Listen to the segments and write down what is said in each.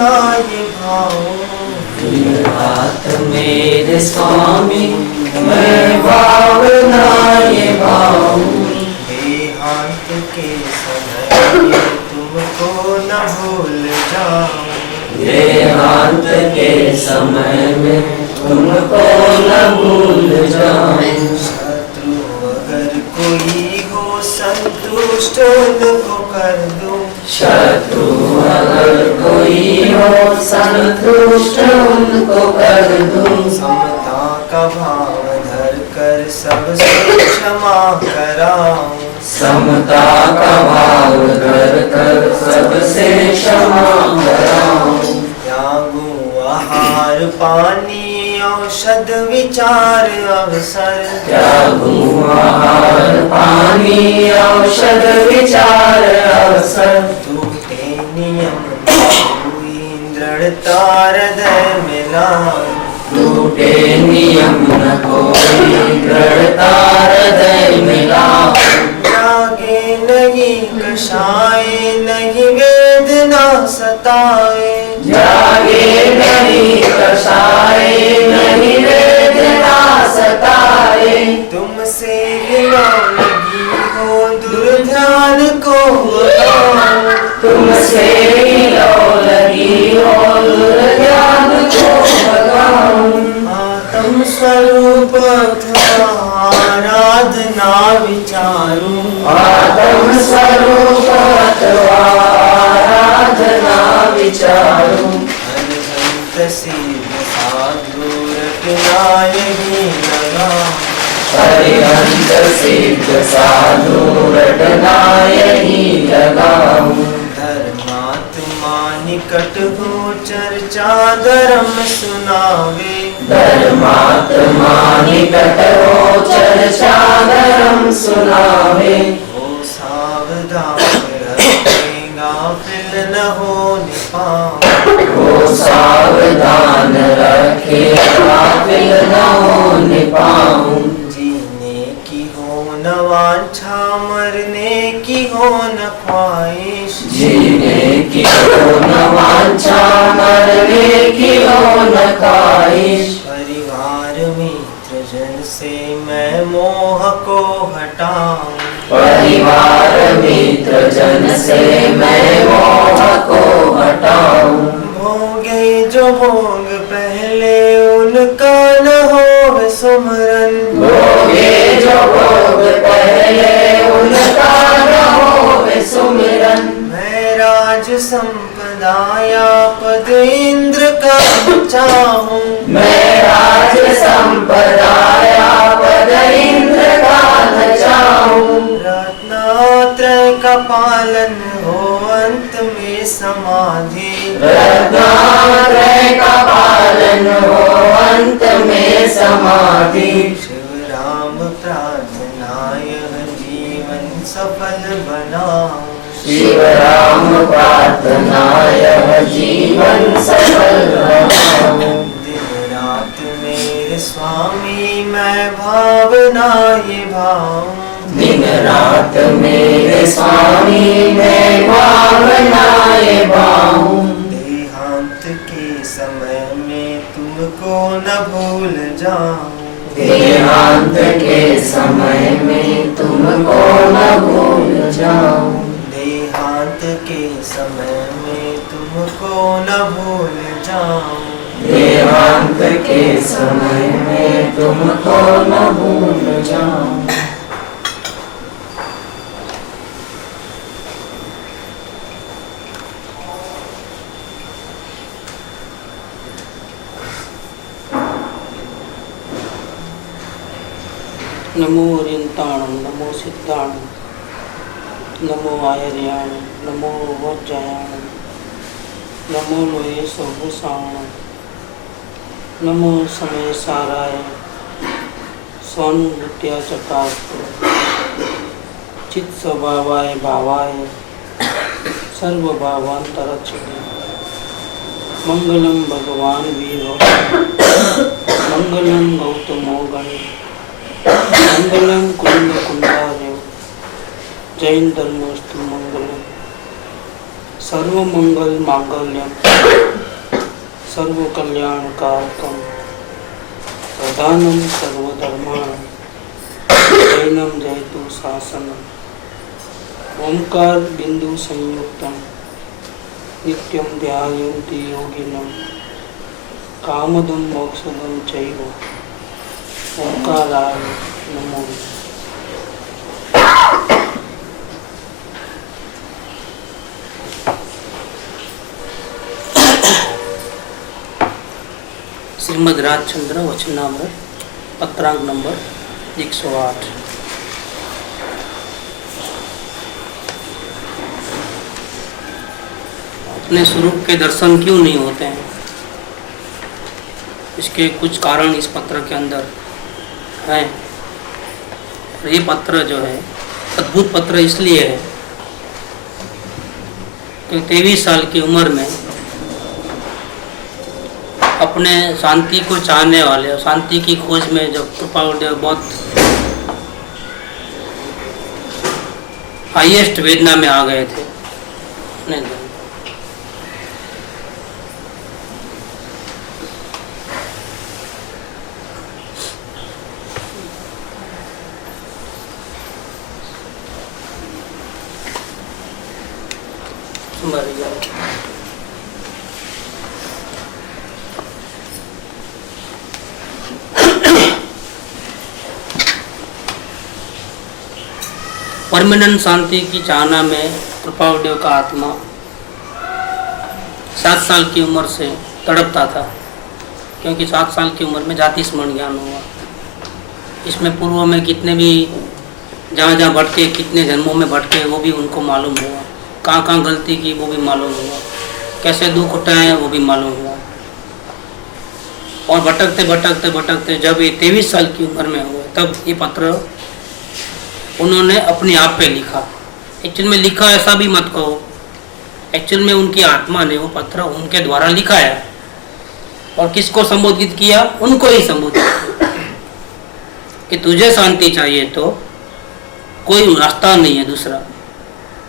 भावना ये भाऊं। दिन रात मेरे स्वामी मैं भावना ये भाऊं। देहांत के समय में तुमको न भूल जाऊं। देहांत के समय में तुमको न भूल जाऊं। शत्रु अगर कोई हो संतुष्ट उनको कर दूं। शत्रु अगर कोई हो संतुष्ट उनको कर दूं। समता का भाव धर कर सबसे क्षमा कराऊं। समता का भाव धर कर सबसे क्षमा कराऊं। त्यागूं आहार पानी औषध विचार अवसर। त्यागूं आहार पानी औषध विचार अवसर। टूटे नियम हुई दृढ़ता हृदय में लाऊं। टूटे नियम न कोई दृढ़ता हृदय में लाऊं। जागे नहीं कषाय नहीं वेदना सताए। जागे नहीं कषाय नहीं वेदना सताए। तुमसे विलो लगी हो दुर्ध्यान को भगाऊं। तुमसे लो लगी हो दुर्ज्ञान को भगाऊं। आत्म स्वरूप अथवा आराधना विचारूं। आत्म स्वरूप अथवा आराधना विचारूं। अनंत सिद्ध साधु रटना यही लगाऊं। अरिहंत सिद्ध साधु रटना यही लगाऊं। धर्मात्मा निकट हो चर्चा धर्म सुनावे। धर्मात्मा निकट हो चर्चा धर्म सुनावे। हो सावधान रखेगा फिर न होने पाऊं। वो सावधान रखे गाफिल न होने पाऊं। जीने की हो न वांछा मरने की हो न ख्वाहिश। जीने की हो न वांछा मरने की हो न ख्वाहिश। परिवार मित्र जन से मैं मोह को हटाऊं। परिवार मित्र जन से मैं मोह को हटाऊं। भोगे जो भोग पहले उनका न हो सुमरन। भोगे जो भोग पहले उनका न हो सुमिरन। मैं राज संपदा या पद इंद्र का चाहूं। मैं राज संपदा या पद इंद्र का न चाहूं। रत्नात्रय का पालन हो अंत में समाधि। रत्नात्रय का पालन हो अंत में समाधि। शिव राम प्रार्थना यह जीवन सफल बनाऊं। शिव राम प्रार्थना यह जीवन सफल बनाऊं। दिन रात मेरे स्वामी मैं भावना ये भाऊं। दिन रात मेरे स्वामी मैं भावना ये भाऊं। देहांत के समय में तुमको न भूल जाऊं। देहांत के समय में तुमको न भूल जाऊं। देहांत के समय में तुमको न भूल जाऊं। देहांत के समय में तुमको न भूल जाऊं। नमो ओरियंताणं नमो सिद्धाणं नमो आयर्याणं नमो वज्रयाणं नमो लोये सहसाणं नमो समय साराय स्वानुभूत्या चकास्तु चित् स्वभावाय भावाय सर्वभावांतरक्षते मंगलम भगवान वीरो मंगलम गौतमो गण मंगलम कुंड कुंडार्य जैन धर्मस्तु मंगलम सर्वमंगल मांगल्यम सर्व कल्याणकारकम प्रधानम सर्वधर्माणं जैनम जयतु शासनम ओंकार बिंदु संयुक्तम नित्यम ध्यायन्ति योगिनम कामदम मोक्षदम चैव ओंकाराय नमो। श्रीमद् राजचंद्र वचनामृत पत्रांक नंबर 108। अपने स्वरूप के दर्शन क्यों नहीं होते हैं? इसके कुछ कारण इस पत्र के अंदर हैं। और ये पत्र जो है अद्भुत पत्र इसलिए है कि 23 साल की उम्र में अपने शांति को चाहने वाले और शांति की खोज में जब कृपालुदेव बहुत हाईएस्ट वेदना में आ गए थे, नहीं परमानेंट शांति की चाहना में कृपालुदेव का आत्मा 7 साल की उम्र से तड़पता था, क्योंकि 7 साल की उम्र में जाति स्मरण ज्ञान हुआ। इसमें पूर्व में कितने भी जहाँ जहाँ भटके, कितने जन्मों में भटके वो भी उनको मालूम हुआ, कहाँ कहाँ गलती की वो भी मालूम हुआ, कैसे दुख उठाए वो भी मालूम हुआ। और भटकते भटकते भटकते जब ये 23 साल की उम्र में हुए तब ये पत्र उन्होंने अपने आप पे लिखा। एक्चुअल में लिखा ऐसा भी मत कहो, एक्चुअल में उनकी आत्मा ने वो पत्र उनके द्वारा लिखा है। और किसको संबोधित किया? उनको ही संबोधित किया कि तुझे शांति चाहिए तो कोई रास्ता नहीं है दूसरा,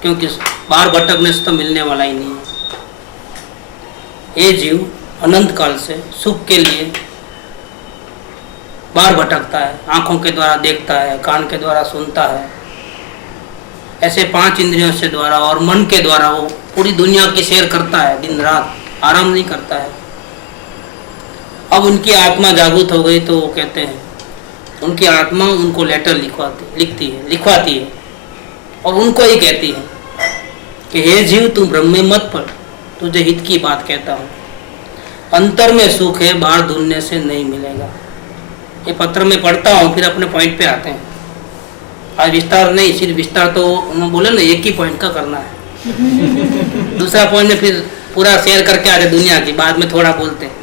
क्योंकि बाहर भटकने से तो मिलने वाला ही नहीं है। ये जीव अनंत काल से सुख के लिए बाहर भटकता है, आंखों के द्वारा देखता है, कान के द्वारा सुनता है, ऐसे 5 इंद्रियों से द्वारा और मन के द्वारा वो पूरी दुनिया की सैर करता है, दिन रात आराम नहीं करता है। अब उनकी आत्मा जागृत हो गई तो वो कहते हैं, उनकी आत्मा उनको लेटर लिखवाती है और उनको ही कहती है कि हे जीव तू ब्रह्म में मत पड़, तुझे हित की बात कहता हूँ। अंतर में सुख है, बाहर ढूंढने से नहीं मिलेगा। ये पत्र में पढ़ता हूँ, फिर अपने पॉइंट पे आते हैं। आज विस्तार नहीं, सिर्फ विस्तार तो उन्होंने बोले ना एक ही पॉइंट का करना है। दूसरा पॉइंट में फिर पूरा शेयर करके आते दुनिया की, बाद में थोड़ा बोलते हैं।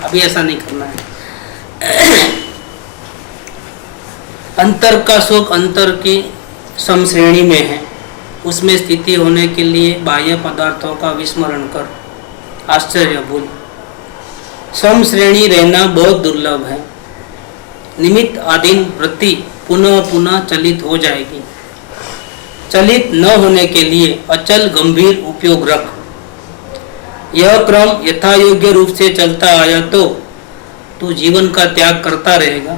अभी ऐसा नहीं करना है। अंतर का सुख अंतर की समश्रेणी में है, उसमें स्थिति होने के लिए बाह्य पदार्थों का विस्मरण कर आश्चर्य भूल। समश्रेणी रहना बहुत दुर्लभ है। निमित्त आधीन वृत्ति पुनः पुनः चलित हो जाएगी। चलित न होने के लिए अचल गंभीर उपयोग रख। यह क्रम यथा योग्य रूप से चलता आया तो तू जीवन का त्याग करता रहेगा,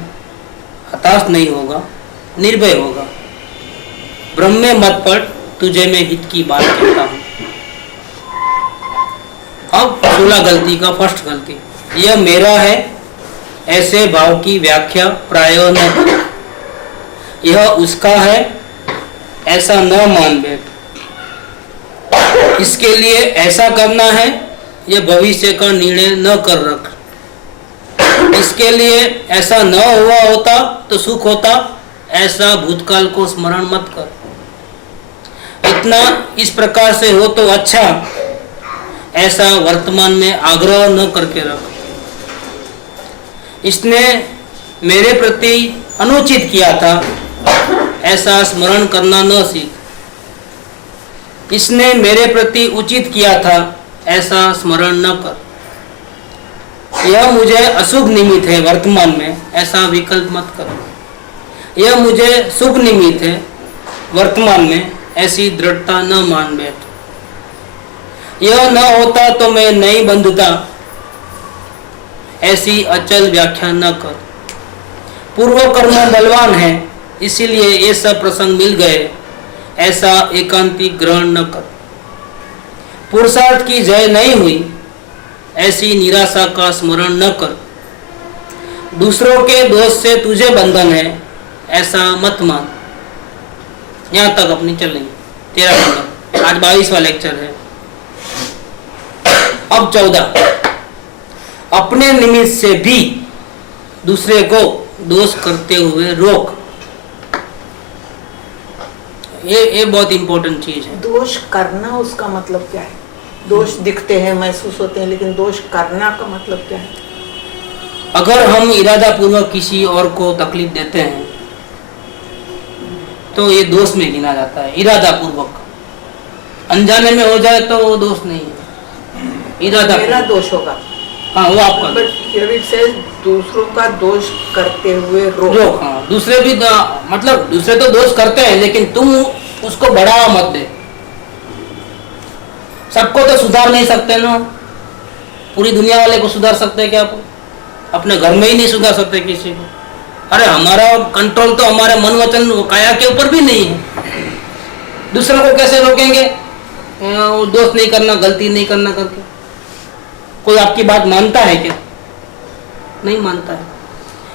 हताश नहीं होगा, निर्भय होगा। ब्रह्म में मत पड़, तुझे मैं हित की बात कहता हूँ। अब 16 गलती का फर्स्ट गलती, यह मेरा है ऐसे भाव की व्याख्या प्रायः न कर। यह उसका है ऐसा न मान बैठ। इसके लिए ऐसा करना है, यह भविष्य का निर्णय न कर रख। इसके लिए ऐसा न हुआ होता तो सुख होता, ऐसा भूतकाल को स्मरण मत कर। इतना इस प्रकार से हो तो अच्छा, ऐसा वर्तमान में आग्रह न करके रख। इसने मेरे प्रति अनुचित किया था, ऐसा स्मरण करना न सीख। इसने मेरे प्रति उचित किया था, ऐसा स्मरण न कर। यह मुझे अशुभ निमित्त है वर्तमान में, ऐसा विकल्प मत कर। यह मुझे शुभ निमित्त है वर्तमान में, ऐसी दृढ़ता न मान बैठ। यह न होता तो मैं नहीं बंधता, ऐसी अचल व्याख्या न कर। पूर्व कर्म बलवान है, इसीलिए ये सब प्रसंग मिल गए, ऐसा एकांतिक ग्रहण न कर। पुरुषार्थ की जय नहीं हुई, ऐसी निराशा का स्मरण न कर। दूसरों के दोष से तुझे बंधन है, ऐसा मत मान। यहाँ तक अपनी चल रही 13 नंबर, आज 22वां लेक्चर है। अब 14, अपने निमित्त से भी दूसरे को दोष करते हुए रोक। ये बहुत इंपॉर्टेंट चीज है। दोष करना उसका मतलब क्या है? दोष दिखते हैं, महसूस होते हैं, लेकिन दोष करना का मतलब क्या है? अगर हम इरादा पूर्वक किसी और को तकलीफ देते हैं तो ये दोष में गिना जाता है। इरादा पूर्वक, अनजाने में हो जाए तो वो दोष नहीं है, इरादा मेरा दोष होगा। हाँ, वो आपका बट हियर इट सेज दूसरों का दोष करते हुए रोक। हाँ, दूसरे भी मतलब दूसरे तो दोष करते हैं, लेकिन तुम उसको बढ़ावा मत दे। सबको तो सुधार नहीं सकते ना, पूरी दुनिया वाले को सुधार सकते हैं क्या? आप अपने घर में ही नहीं सुधार सकते किसी को। अरे हमारा कंट्रोल तो हमारे मन वचन काया के ऊपर भी नहीं है। दूसरों को कैसे रोकेंगे? दोष नहीं करना, गलती नहीं करना करके। कोई आपकी बात मानता है क्या? नहीं मानता है।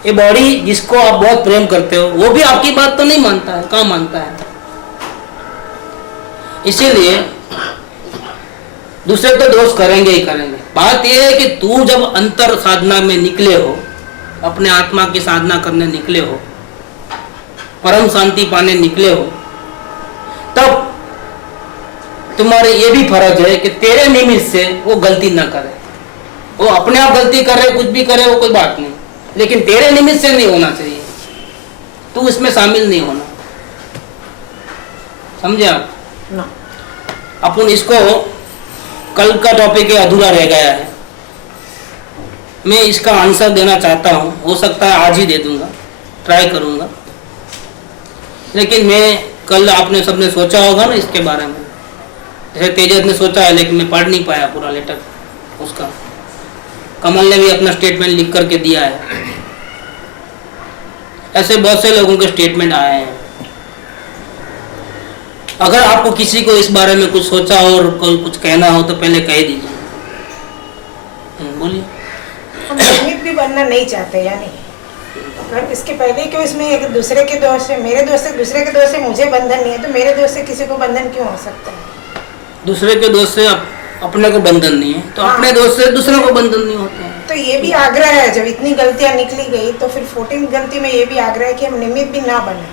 ये बॉडी जिसको आप बहुत प्रेम करते हो वो भी आपकी बात तो नहीं मानता है। कहाँ मानता है? इसीलिए दूसरे तो दोष करेंगे ही करेंगे। बात यह है कि तू जब अंतर साधना में निकले हो, अपने आत्मा की साधना करने निकले हो, परम शांति पाने निकले हो, तब तुम्हारे ये भी फर्ज है कि तेरे निमित्त से वो गलती ना करे। वो अपने आप गलती करे, कुछ भी करे, वो कोई बात नहीं, लेकिन तेरे निमित्त से नहीं होना चाहिए। तू इसमें शामिल नहीं होना। समझे आप? अपन इसको, कल का टॉपिक अधूरा रह गया है, मैं इसका आंसर देना चाहता हूँ। हो सकता है आज ही दे दूंगा, ट्राई करूंगा। लेकिन मैं कल, आपने सबने सोचा होगा ना इसके बारे में, जैसे तेजस ने सोचा है, लेकिन मैं पढ़ नहीं पाया पूरा लेटर उसका। कमल ने भी अपना स्टेटमेंट लिख करके दिया है। ऐसे बहुत से लोगों के स्टेटमेंट आए हैं। अगर आपको किसी को इस बारे में कुछ सोचा हो और कोई कुछ कहना हो तो पहले कह दीजिए। बोलिए। हम निमित्त भी बनना नहीं चाहते, यानी अगर इसके पहले क्यों इसमें एक दूसरे के दोष से, मेरे दोस्त से दूसरे के दोष से मुझे बंधन नहीं है, तो मेरे दोस्त से किसी को बंधन क्यों हो सकता है? दूसरे के दोस्त से अपने को बंधन नहीं है, तो अपने दोस्त से दूसरे को बंधन नहीं होता है। तो ये भी आग्रह है, जब इतनी गलतियां निकली गई तो फिर 14 गलती में ये भी आग्रह है कि हम निमित्त भी ना बने।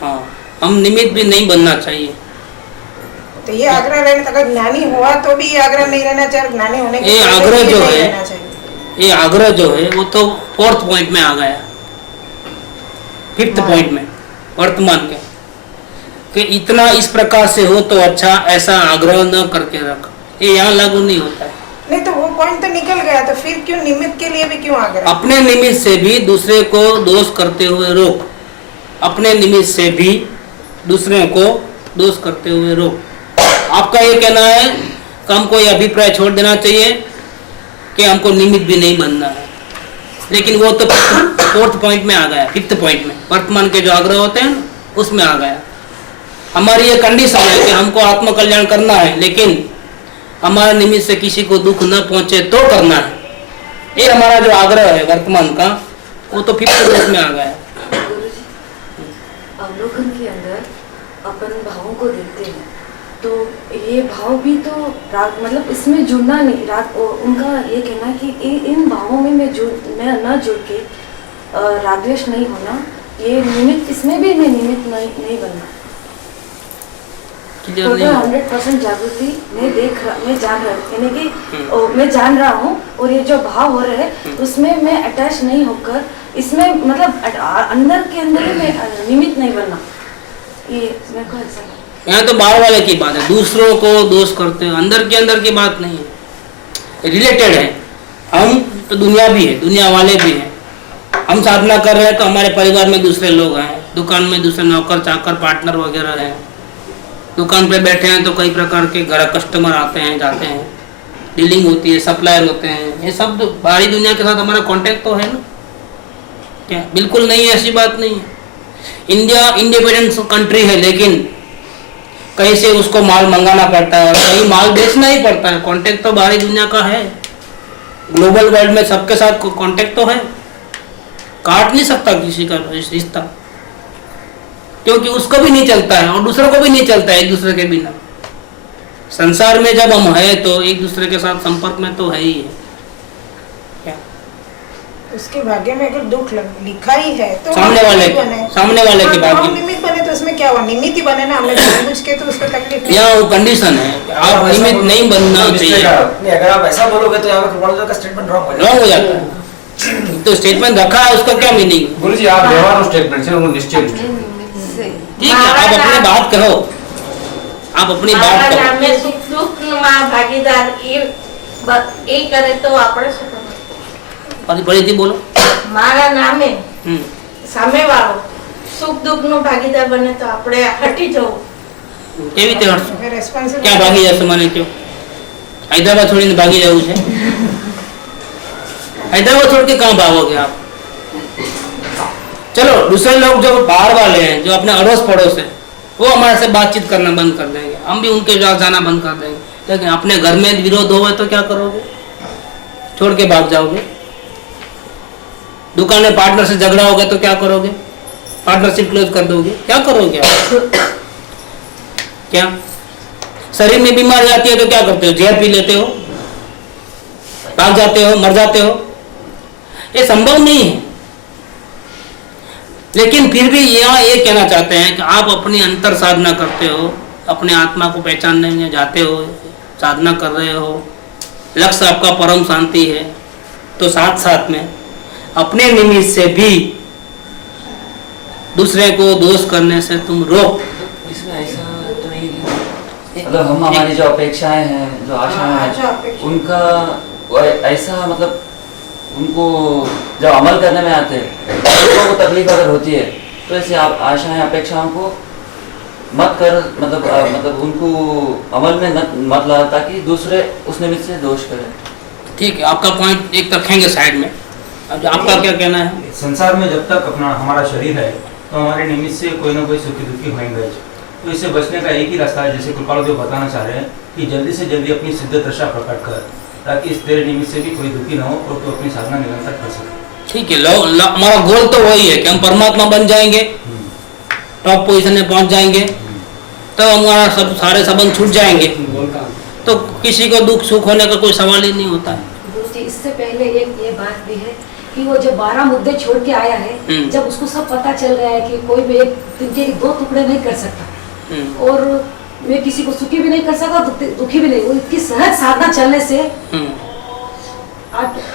हाँ, हम निमित्त भी नहीं बनना चाहिए। तो ये आग्रह रहना, अगर ज्ञानी हुआ तो भी ये आग्रह नहीं रहना चाहिए, ज्ञानी होने के ये पहले आग्रह भी जो नहीं है, रहना चाहिए। ये आग्रह जो है वो तो 4th पॉइंट में आ गया, 5th पॉइंट में वर्तमान के, कि इतना इस प्रकार से हो तो अच्छा, ऐसा आग्रह न करके रख। ये यहाँ लागू नहीं होता है। नहीं तो वो पॉइंट तो निकल गया, तो फिर क्यों निमित्त के लिए भी क्यों आग्रह? अपने निमित्त से भी दूसरे को दोष करते हुए रोक। अपने निमित्त से भी दूसरे को दोष करते हुए रोक। आपका ये कहना है कि हमको ये अभिप्राय छोड़ देना चाहिए कि हमको निमित्त भी नहीं बनना है, लेकिन वो तो 4th पॉइंट में आ गया, 5th पॉइंट में वर्तमान के जो आग्रह होते हैं उसमें आ गया। हमारी ये कंडीशन है कि हमको आत्म कल्याण करना है, लेकिन हमारे निमित्त से किसी को दुख न पहुंचे तो करना है। ये हमारा जो आग्रह है वर्तमान का, वो तो 5th पॉइंट में आ गया। अवलोकन के अंदर अपन भावों को देखते हैं, तो ये भाव भी तो राग, मतलब इसमें जुड़ना नहीं, राग उनका ये कहना है कि इन भावों में मैं न जुड़ के रागद्वेष नहीं होना, ये निमित्त, इसमें भी मैं निमित्त नहीं बनना। तो 100% जागृति मैं जान रहा यानी कि मैं जान रहा हूँ, और ये जो भाव हो रहे हैं उसमें मैं अटैच नहीं होकर, इसमें मतलब अंदर के अंदर ही मैं निमित्त नहीं बनना। ये मेरे को ऐसा यहाँ तो बाहर वाले की बात है, दूसरों को दोष करते हैं, अंदर के अंदर की बात नहीं है, रिलेटेड है। हम तो दुनिया भी है, दुनिया वाले भी हैं। हम साधना कर रहे हैं तो हमारे परिवार में दूसरे लोग हैं, दुकान में दूसरे नौकर चाकर पार्टनर वगैरह हैं, दुकान पे बैठे हैं तो कई प्रकार के घर कस्टमर आते हैं जाते हैं, डीलिंग होती है, सप्लायर होते हैं, ये सब बाहरी दुनिया के साथ हमारा कांटेक्ट तो है ना, क्या बिल्कुल नहीं है, ऐसी बात नहीं है। इंडिया इंडिपेंडेंट कंट्री है, लेकिन कहीं से उसको माल मंगाना पड़ता है, कहीं माल बेचना ही पड़ता है। कांटेक्ट तो बाहरी दुनिया का है, ग्लोबल वर्ल्ड में सबके साथ कांटेक्ट तो है, काट नहीं सकता किसी का रिश्ता, क्योंकि उसको भी नहीं चलता है और दूसरों को भी नहीं चलता है एक दूसरे के बिना। संसार में जब हम है तो एक दूसरे के साथ संपर्क में तो है ही है। क्या उसके भाग्य में अगर दुख लिखा ही है तो सामने वाले के भाग्य में निमित्त बने तो उसमें क्या हुआ, निमित्त ही बने ना, हमने जानबूझ के तो उसको तकलीफ नहीं। यहाँ वो कंडीशन है, आप निमित्त नहीं बनना चाहिए। नहीं, अगर आप ऐसा बोलोगे तो यहाँ पे का स्टेटमेंट रॉन्ग हो जाता है। तो स्टेटमेंट रखा है, उसका क्या मीनिंग? गुरु जी आप व्यवहार स्टेटमेंट से निश्चित ठीक है, आप अपनी बात कहो, आप अपनी बात करो। અમે સુખ દુઃખમાં ભાગીદાર એ કરે તો આપણે શું કરવું? और बड़ी बोलो। મારા નામે સામેવાળો સુખ દુઃખનો ભાગીદાર બને તો આપણે હટી જવું। કેવી રીતે હટશો? रेस्पॉन्सिबल ક્યાં ભાગી જશો? મને કહો, हैदराबाद छोड़ीने भागी जाऊँ છે? हैदराबाद छोड़ के कहाँ भागोगे आप? चलो दूसरे लोग जो बाहर वाले हैं, जो अपने अड़ोस पड़ोस है, वो हमारे से बातचीत करना बंद कर देंगे, हम भी उनके साथ जाना बंद कर देंगे। लेकिन अपने घर में विरोध हो तो क्या करोगे? छोड़ के भाग जाओगे। दुकान में पार्टनर से झगड़ा होगा तो क्या करोगे? पार्टनरशिप क्लोज कर दोगे? क्या करोगे आप? क्या शरीर में बीमारी आती है तो क्या करते हो? जहर पी लेते हो, भाग जाते हो, मर जाते हो? ये संभव नहीं है। लेकिन फिर भी यहाँ ये कहना चाहते हैं कि आप अपनी अंतर साधना करते हो, अपने आत्मा को पहचानने में जाते हो, साधना कर रहे हो, लक्ष्य आपका परम शांति है, तो साथ साथ में अपने निमित्त से भी दूसरे को दोष करने से तुम रोक। इसमें ऐसा तो नहीं, मतलब हम हमारी जो अपेक्षाएं हैं, जो आशाएं हैं, उनका ऐसा मतलब उनको जब अमल करने में आते हैं तो वो तकलीफ अगर होती है तो ऐसी आशाएं अपेक्षाओं को मत कर, मतलब उनको अमल में मत ला, ताकि दूसरे उस निमित्त से दोष करें। ठीक है, आपका पॉइंट एक रखेंगे साइड में। अब आपका क्या कहना है? संसार में जब तक अपना हमारा शरीर है तो हमारे निमित्त से कोई ना कोई सुखी दुखी होंगे। तो इससे बचने का एक ही रास्ता है, जैसे कृपाल देव बताना चाह रहे हैं, कि जल्दी से जल्दी अपनी सिद्ध दशा प्रकट कर, ताकि इस तेरे निमित्त से भी कोई दुखी ना हो और तो अपनी साधना निरंतर कर सके। ठीक है, हमारा गोल तो वही है कि हम परमात्मा बन जाएंगे, टॉप पोजीशन में पहुंच जाएंगे, तो हमारा सब सारे संबंध छूट जाएंगे, तो किसी को दुख सुख होने का कोई सवाल ही नहीं होता है। गुरुजी, इससे पहले एक ये बात भी है कि वो जो 12 मुद्दे छोड़ के आया है, जब उसको सब पता चल रहा है कि कोई भी एक दिन के 2 टुकड़े नहीं कर सकता और मैं किसी को सुखी भी नहीं कर सकता, दुखी भी नहीं, वो इतनी सहज साधना चलने से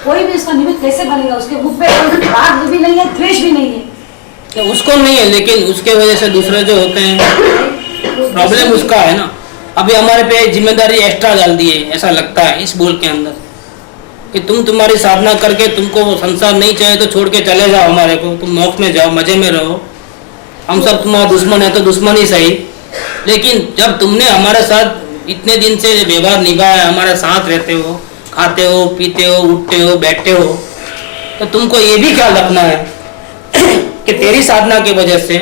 कोई भी उसका निमित्त कैसे बनेगा? उसके मुख पे राग भी नहीं है, द्वेष भी नहीं है, तो उसको नहीं है, लेकिन उसके वजह से दूसरे जो होते हैं प्रॉब्लम उसका है ना। अभी हमारे पे जिम्मेदारी एक्स्ट्रा डाल दी है, ऐसा लगता है इस बोल के अंदर कि तुम्हारी साधना करके तुमको संसार नहीं चाहिए तो छोड़ के चले जाओ हमारे को, तुम मोक्ष में जाओ, मजे में रहो, हम सब तुम्हारा दुश्मन है तो दुश्मन ही सही। लेकिन जब तुमने हमारे साथ इतने दिन से व्यवहार निभाया, हमारे साथ रहते हो, खाते हो, पीते हो, उठते हो, बैठते हो, तो तुमको ये भी ख्याल रखना है कि तेरी साधना की वजह से,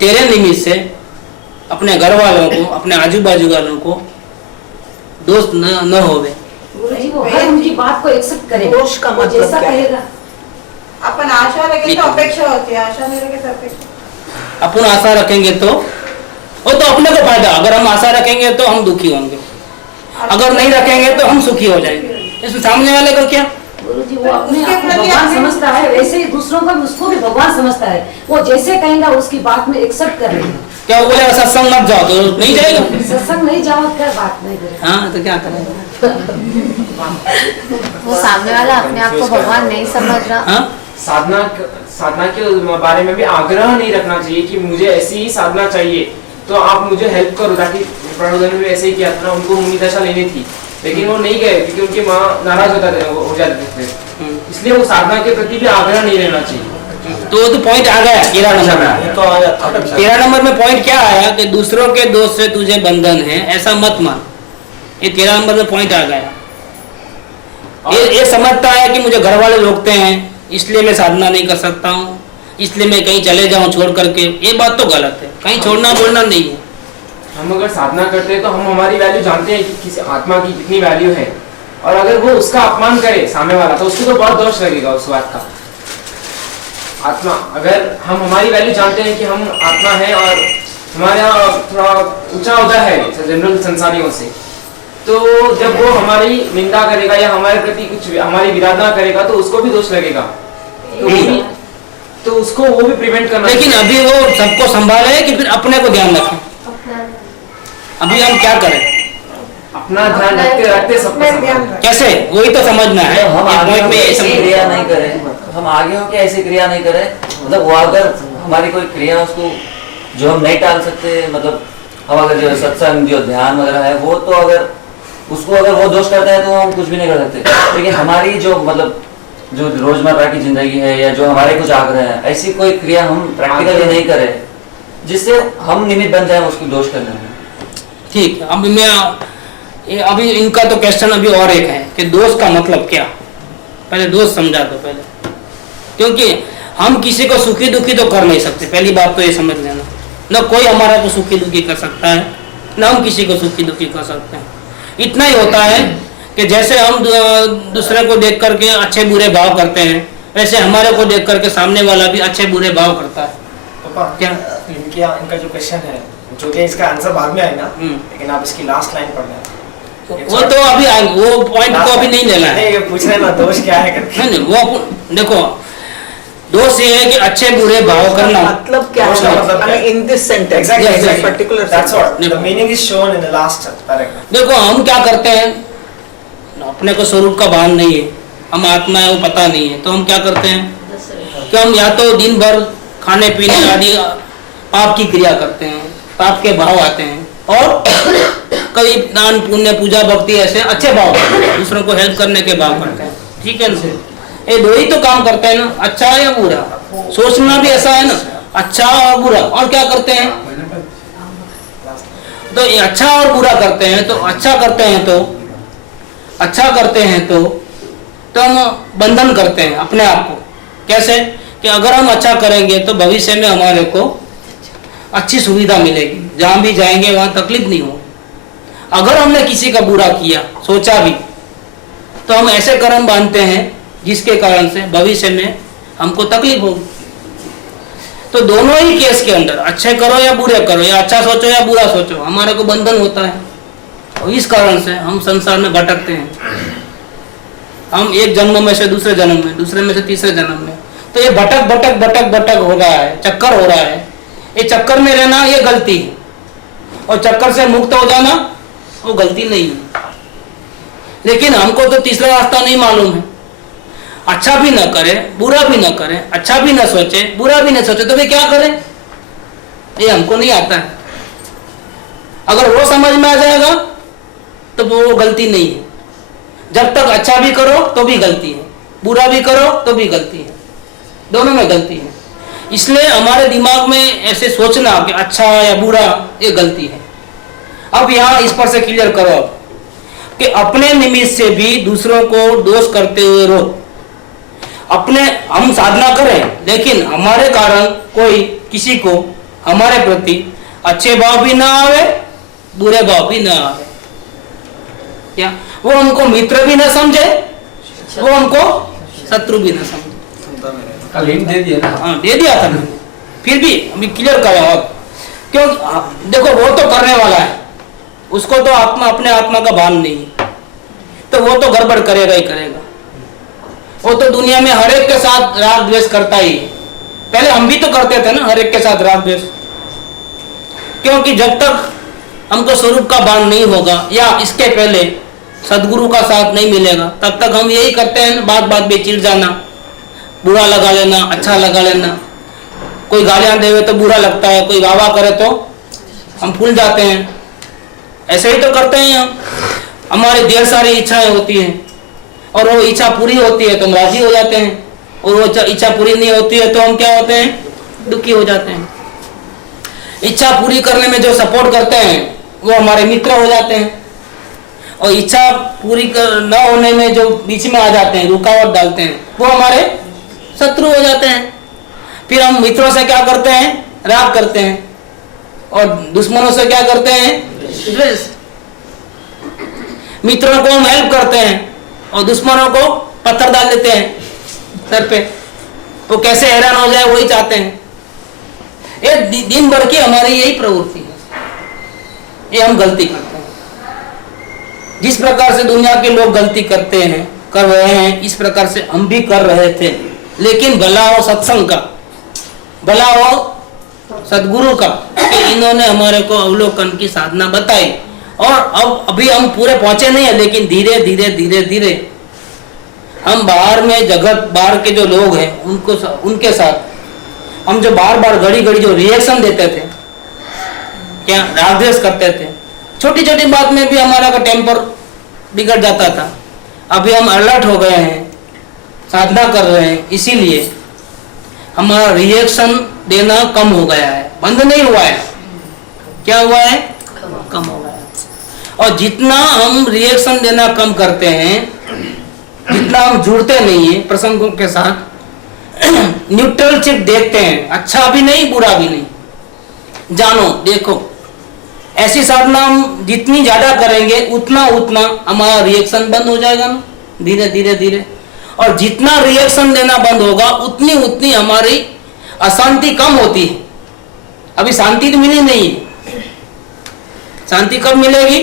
तेरे निमित्त से अपने घर वालों को, अपने आजू बाजू वालों को दोष न होवे। गुरुजी वो हर उनकी बात को एक्सेप्ट करे, दोष का मतलब जैसा क्या है? कहेगा। अपन आशा रखें तो अपेक्षा होती है, आशा नहीं रखें तो अपेक्षा। अपन आशा रखेंगे तो वो तो अपने को फायदा, अगर हम आशा रखेंगे तो हम दुखी होंगे, अगर नहीं रखेंगे तो हम सुखी हो जाएंगे। इसमें सामने वाले को क्या? गुरुजी वो अपने आप को भगवान समझता है, वैसे ही दूसरों को भी उसको भी भगवान समझता है। वो जैसे कहेगा उसकी बात में एक्सेप्ट कर लेगा। क्या वो बोलेगा सत्संग मत जाओ तो नहीं जाएगा? सत्संग नहीं जाओ क्या बात नहीं करेगा। हाँ तो क्या करेगा? वो सामने वाला अपने आप को भगवान नहीं समझ रहा। हाँ? साधना के बारे में भी आग्रह नहीं रखना चाहिए कि मुझे ऐसी ही साधना चाहिए तो आप मुझे हेल्प करो, ताकि प्रणोदन में ऐसे ही किया था ना, उनको मुनि दशा लेनी थी लेकिन वो नहीं गए क्योंकि उनकी माँ नाराज हो जाते थे, इसलिए वो साधना के प्रति भी आग्रह नहीं रहना चाहिए। तो वो तो पॉइंट आ गया 13 नंबर में। ये तो आ जाता है। 13 नंबर में पॉइंट क्या आया कि दूसरों के दोष से तुझे बंधन है ऐसा मत मान। ये 13 नंबर में पॉइंट आ गया। ये समझता है कि मुझे घर वाले रोकते हैं इसलिए मैं साधना नहीं कर सकता हूँ, इसलिए मैं कहीं चले जाऊँ छोड़ करके। ये बात तो गलत है, कहीं छोड़ना बोलना नहीं है। हम अगर साधना करते हैं तो हम हमारी वैल्यू जानते हैं कि किसी आत्मा की कितनी वैल्यू है, और अगर वो उसका अपमान करे सामने वाला तो उसको तो बहुत दोष लगेगा उस बात का। आत्मा अगर हम हमारी वैल्यू जानते हैं कि हम आत्मा है और हमारा थोड़ा ऊंचा होता है जनरल संसारियों से, तो जब वो हमारी निंदा करेगा या हमारे प्रति कुछ हमारी विराधना करेगा तो उसको भी दोष लगेगा, तो उसको वो भी प्रिवेंट करना। लेकिन अभी वो सबको संभाले कि फिर अपने को ध्यान रखें? अभी हम क्या करें? अपना ध्यान रखते रखते सबका ध्यान कैसे, वही तो समझना है। हम एक आगे पॉइंट में होके ये ऐसी समझ- क्रिया नहीं करें, हम आगे होके ऐसी क्रिया नहीं करें, मतलब वो अगर हमारी कोई क्रिया उसको जो हम नहीं टाल सकते, मतलब हम अगर जो सत्संग जो ध्यान वगैरह है वो तो अगर उसको अगर वो दोष करता है तो हम कुछ भी नहीं कर सकते। लेकिन हमारी जो मतलब जो रोजमर्रा की जिंदगी है या जो हमारे कुछ आग्रह है, ऐसी कोई क्रिया हम प्रैक्टिकली नहीं करें जिससे हम निमित्त बन जाए उसको दोष करने में। ठीक है, अभी इनका तो क्वेश्चन अभी और एक है कि दोष का मतलब क्या। पहले दोष समझा दो पहले, क्योंकि हम किसी को सुखी दुखी तो कर नहीं सकते। पहली बात तो ये समझ लेना, न कोई हमारा को सुखी दुखी कर सकता है, न हम किसी को सुखी दुखी कर सकते हैं। इतना ही होता है कि जैसे हम दूसरे को देख करके अच्छे बुरे भाव करते हैं, वैसे हमारे को देख करके सामने वाला भी अच्छे बुरे भाव करता है। पापा क्या इनका जो क्वेश्चन है, जो कि इसका आंसर बाद में आएगा, लेकिन आप इसकी लास्ट लाइन पढ़ लें। वो तो अभी वो पॉइंट को अभी नहीं लेना है। नहीं, ये पूछ रहे हैं ना दोष क्या है करके। नहीं, वो देखो दोष ये है कि अच्छे बुरे भाव करना। मतलब क्या दोष का मतलब क्या है? In this sentence, Exactly, yes, exactly. particular That's what sentence. the meaning is shown in the last paragraph. देखो हम क्या करते हैं, अपने को स्वरूप का भान नहीं है, हम आत्मा है वो पता नहीं है, तो हम क्या करते हैं कि हम या तो दिन भर खाने पीने आदि पाप की क्रिया करते हैं, पाप के भाव आते हैं, और कई दान पुण्य पूजा भक्ति ऐसे अच्छे भाव करते हैं, दूसरों को हेल्प करने के भाव करते हैं। ठीक है ना, ये दो ही तो काम करते हैं ना, अच्छा या बुरा। सोचना भी ऐसा है ना, अच्छा और बुरा। और क्या करते हैं, तो ये अच्छा और बुरा करते हैं। तो अच्छा करते हैं तो हम बंधन करते हैं अपने आप को। कैसे कि अगर हम अच्छा करेंगे तो भविष्य में हमारे को अच्छी सुविधा मिलेगी, जहां भी जाएंगे वहां तकलीफ नहीं हो। अगर हमने किसी का बुरा किया, सोचा भी, तो हम ऐसे कर्म बांधते हैं जिसके कारण से भविष्य में हमको तकलीफ होगी। तो दोनों ही केस के अंदर अच्छे करो या बुरे करो, या अच्छा सोचो या बुरा सोचो, हमारे को बंधन होता है। और इस कारण से हम संसार में भटकते हैं। हम एक जन्म में से दूसरे जन्म में, दूसरे में से तीसरे जन्म में, तो ये भटक भटक भटक भटक हो रहा है, चक्कर हो रहा है। ये चक्कर में रहना ये गलती है, और चक्कर से मुक्त हो जाना वो गलती नहीं है। लेकिन हमको तो तीसरा रास्ता नहीं मालूम है। अच्छा भी ना करे, बुरा भी ना करे, अच्छा भी ना सोचे, बुरा भी ना सोचे, तो वे क्या करें, ये हमको नहीं आता है। अगर वो समझ में आ जाएगा तो वो गलती नहीं है। जब तक अच्छा भी करो तो भी गलती है, बुरा भी करो तो भी गलती है, दोनों में गलती है। इसलिए हमारे दिमाग में ऐसे सोचना कि अच्छा या बुरा ये गलती है। अब यहाँ इस पर से क्लियर करो कि अपने निमित्त से भी दूसरों को दोष करते हुए रोक। अपने हम साधना करें, लेकिन हमारे कारण कोई किसी को हमारे प्रति अच्छे भाव भी ना आवे, बुरे भाव भी ना आवे। क्या वो हमको मित्र भी ना समझे, वो हमको शत्रु भी ना समझे। लिंक दे दिया ना? हाँ, दे दिया था मैंने, फिर भी अभी क्लियर करो अब। क्यों, देखो वो तो करने वाला है, उसको तो आत्मा अपने आत्मा का भान नहीं है, तो वो तो गड़बड़ करेगा ही करेगा। वो तो दुनिया में हर एक के साथ राग द्वेष करता ही है। पहले हम भी तो करते थे ना हर एक के साथ राग द्वेष, क्योंकि जब तक हमको स्वरूप का भान नहीं होगा या इसके पहले सदगुरु का साथ नहीं मिलेगा, तब तक हम यही करते हैं, बात बात में चिढ़ जाना, बुरा लगा लेना, अच्छा लगा लेना। कोई गालियां देवे तो बुरा लगता है, कोई वाह वाह करे तो हम फूल जाते हैं। ऐसे ही तो करते हैं हम। हमारी ढेर सारी इच्छाएं होती हैं, और वो इच्छा पूरी होती है तो हम राजी हो जाते हैं। और वो इच्छा पूरी नहीं होती है तो हम क्या होते हैं, दुखी हो जाते हैं। इच्छा पूरी करने में जो सपोर्ट करते हैं वो हमारे मित्र हो जाते हैं, और इच्छा पूरी न होने में जो बीच में आ जाते हैं, रुकावट डालते हैं, वो हमारे शत्रु हो जाते हैं। फिर हम मित्रों से क्या करते हैं, राग करते हैं, और दुश्मनों से क्या करते हैं, द्वेष। मित्रों को हम हेल्प करते हैं और दुश्मनों को पत्थर डाल देते हैं सर पे, वो कैसे हैरान हो जाए वही चाहते हैं। ये दिन भर की हमारी यही प्रवृत्ति है, ये हम गलती करते हैं। जिस प्रकार से दुनिया के लोग गलती करते हैं, कर रहे हैं, इस प्रकार से हम भी कर रहे थे। लेकिन भला हो सत्संग का, भला हो सदगुरु का कि इन्होंने हमारे को अवलोकन की साधना बताई, और अब अभी हम पूरे पहुंचे नहीं है, लेकिन धीरे धीरे धीरे धीरे हम बाहर में जगत, बाहर के जो लोग हैं उनके साथ हम जो बार बार घड़ी घड़ी जो रिएक्शन देते थे, क्या राग द्वेष करते थे, छोटी छोटी बात में भी हमारा का टेम्पर बिगड़ जाता था। अभी हम अलर्ट हो गए हैं, साधना कर रहे हैं, इसीलिए हमारा रिएक्शन देना कम हो गया है, बंद नहीं हुआ है। क्या हुआ है, कम हो गया है। और जितना हम रिएक्शन देना कम करते हैं, जितना हम जुड़ते नहीं है प्रसंगों के साथ, न्यूट्रल चिप देखते हैं, अच्छा भी नहीं बुरा भी नहीं, जानो देखो, ऐसी साधना हम जितनी ज्यादा करेंगे उतना उतना हमारा रिएक्शन बंद हो जाएगा ना, धीरे धीरे धीरे। और जितना रिएक्शन देना बंद होगा उतनी उतनी हमारी अशांति कम होती है। अभी शांति तो मिली नहीं है। शांति कब मिलेगी,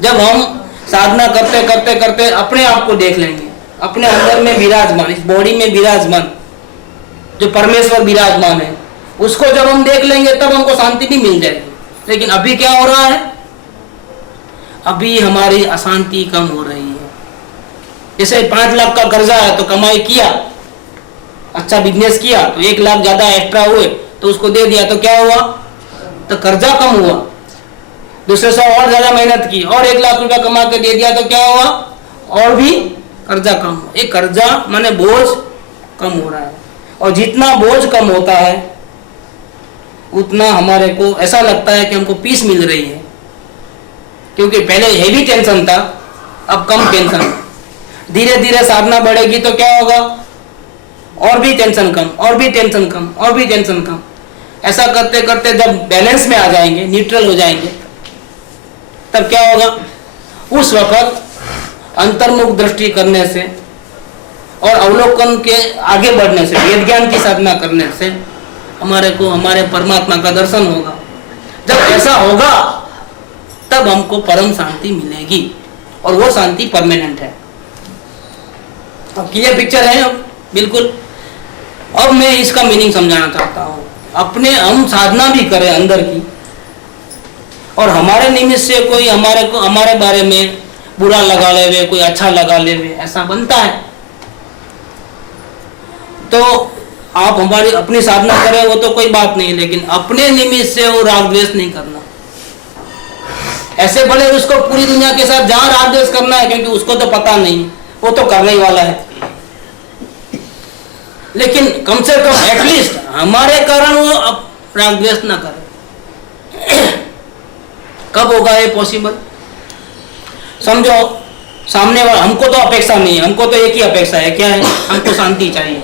जब हम साधना करते करते करते अपने आप को देख लेंगे, अपने अंदर में विराजमान, इस बॉडी में विराजमान जो परमेश्वर विराजमान है, उसको जब हम देख लेंगे तब हमको शांति भी मिल जाएगी। लेकिन अभी क्या हो रहा है, अभी हमारी अशांति कम हो रही है। जैसे 5 लाख का कर्जा है तो कमाई किया, अच्छा बिजनेस किया तो 1 लाख ज्यादा एक्स्ट्रा हुए तो उसको दे दिया तो क्या हुआ, तो कर्जा कम हुआ। दूसरे से और ज्यादा मेहनत की और 1 लाख रुपया कमा के दे दिया तो क्या हुआ, और भी कर्जा कम हुआ। ये कर्जा माने बोझ कम हो रहा है, और जितना बोझ कम होता है उतना हमारे को ऐसा लगता है कि हमको पीस मिल रही है। क्योंकि पहले हेवी टेंशन था, अब कम टेंशन। धीरे धीरे साधना बढ़ेगी तो क्या होगा, और भी टेंशन कम, और भी टेंशन कम, और भी टेंशन कम। ऐसा करते करते जब बैलेंस में आ जाएंगे, न्यूट्रल हो जाएंगे, तब क्या होगा, उस वक्त अंतर्मुख दृष्टि करने से और अवलोकन के आगे बढ़ने से, वेद ज्ञान की साधना करने से हमारे को हमारे परमात्मा का दर्शन होगा। जब ऐसा होगा तब हमको परम शांति मिलेगी, और वो शांति परमानेंट है। अब क्लियर पिक्चर है अब बिल्कुल। अब मैं इसका मीनिंग समझाना चाहता हूँ। अपने हम साधना भी करें अंदर की, और हमारे निमित्त से कोई हमारे बारे में बुरा लगा ले, कोई अच्छा लगा ले, ऐसा बनता है। तो आप हमारी अपनी साधना करें वो तो कोई बात नहीं, लेकिन अपने निमित्त से वो राग द्वेष नहीं करना। ऐसे भले उसको पूरी दुनिया के साथ जहां राग द्वेष करना है, क्योंकि उसको तो पता नहीं, वो तो करने ही वाला है, लेकिन कम से कम एटलीस्ट हमारे कारण वो अब राग द्वेष ना करे। कब होगा ये पॉसिबल, समझो। सामने वाला, हमको तो अपेक्षा नहीं है, हमको तो एक ही अपेक्षा है, क्या है, हमको शांति चाहिए।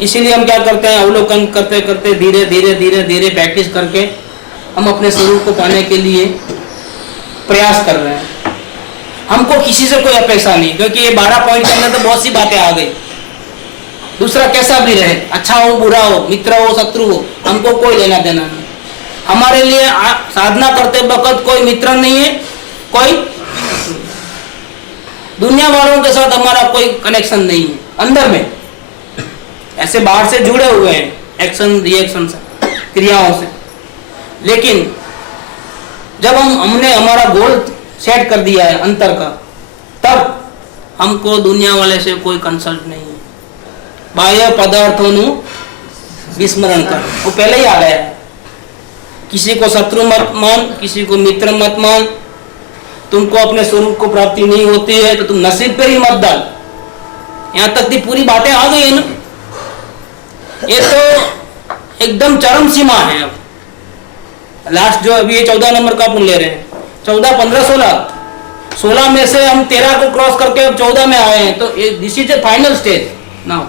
इसीलिए हम क्या करते हैं, अवलोकन करते करते धीरे धीरे धीरे धीरे प्रैक्टिस करके हम अपने स्वरूप को पाने के लिए प्रयास कर रहे हैं। हमको किसी से कोई अपेक्षा नहीं, क्योंकि ये 12 पॉइंट के अंदर तो बहुत सी बातें आ गई। दूसरा कैसा भी रहे, अच्छा हो बुरा हो, मित्र हो शत्रु हो, हमको कोई लेना देना नहीं। हमारे लिए साधना करते वक्त कोई मित्र नहीं है, कोई दुनिया वालों के साथ हमारा कोई कनेक्शन नहीं है। अंदर में ऐसे बाहर से जुड़े हुए हैं, एक्शन रिएक्शन से, क्रियाओं से, लेकिन जब हमने हमारा गोल सेट कर दिया है अंतर का, तब हमको दुनिया वाले से कोई कंसल्ट नहीं है। बाह्य पदार्थों विस्मरण कर, वो पहले ही आ गया है। किसी को शत्रु मत मान, किसी को मित्र मत मान। तुमको अपने स्वरूप को प्राप्ति नहीं होती है तो तुम नसीब पे ही मत डाल, यहाँ तक की पूरी बातें आ गई है ना। ये तो एकदम चरम सीमा है। अब लास्ट जो अभी ये 14 नंबर का अपन ले रहे हैं, 14, 15, 16 में से हम 13 को क्रॉस करके अब 14 में आए हैं। तो this is A final stage. Now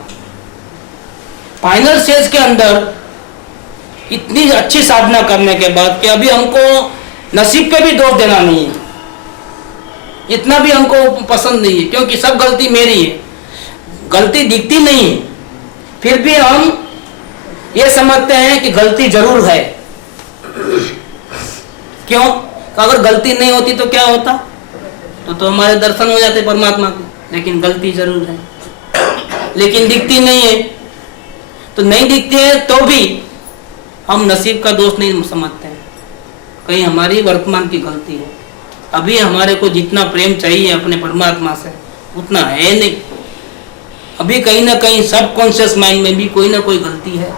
final stage के अंदर इतनी अच्छी साधना करने के बाद कि अभी हमको नसीब पे भी दोष देना नहीं है, इतना भी हमको पसंद नहीं है, क्योंकि सब गलती मेरी है। गलती दिखती नहीं है, फिर भी हम ये समझते हैं कि गलती जरूर है। क्यों? अगर गलती नहीं होती तो क्या होता? तो हमारे दर्शन हो जाते परमात्मा के। लेकिन गलती जरूर है, लेकिन दिखती नहीं है। तो नहीं दिखती है तो भी हम नसीब का दोष नहीं समझते हैं, कहीं हमारी वर्तमान की गलती है। अभी हमारे को जितना प्रेम चाहिए अपने परमात्मा से उतना है नहीं। अभी कहीं ना कहीं सबकॉन्शियस माइंड में भी कोई ना कोई गलती है।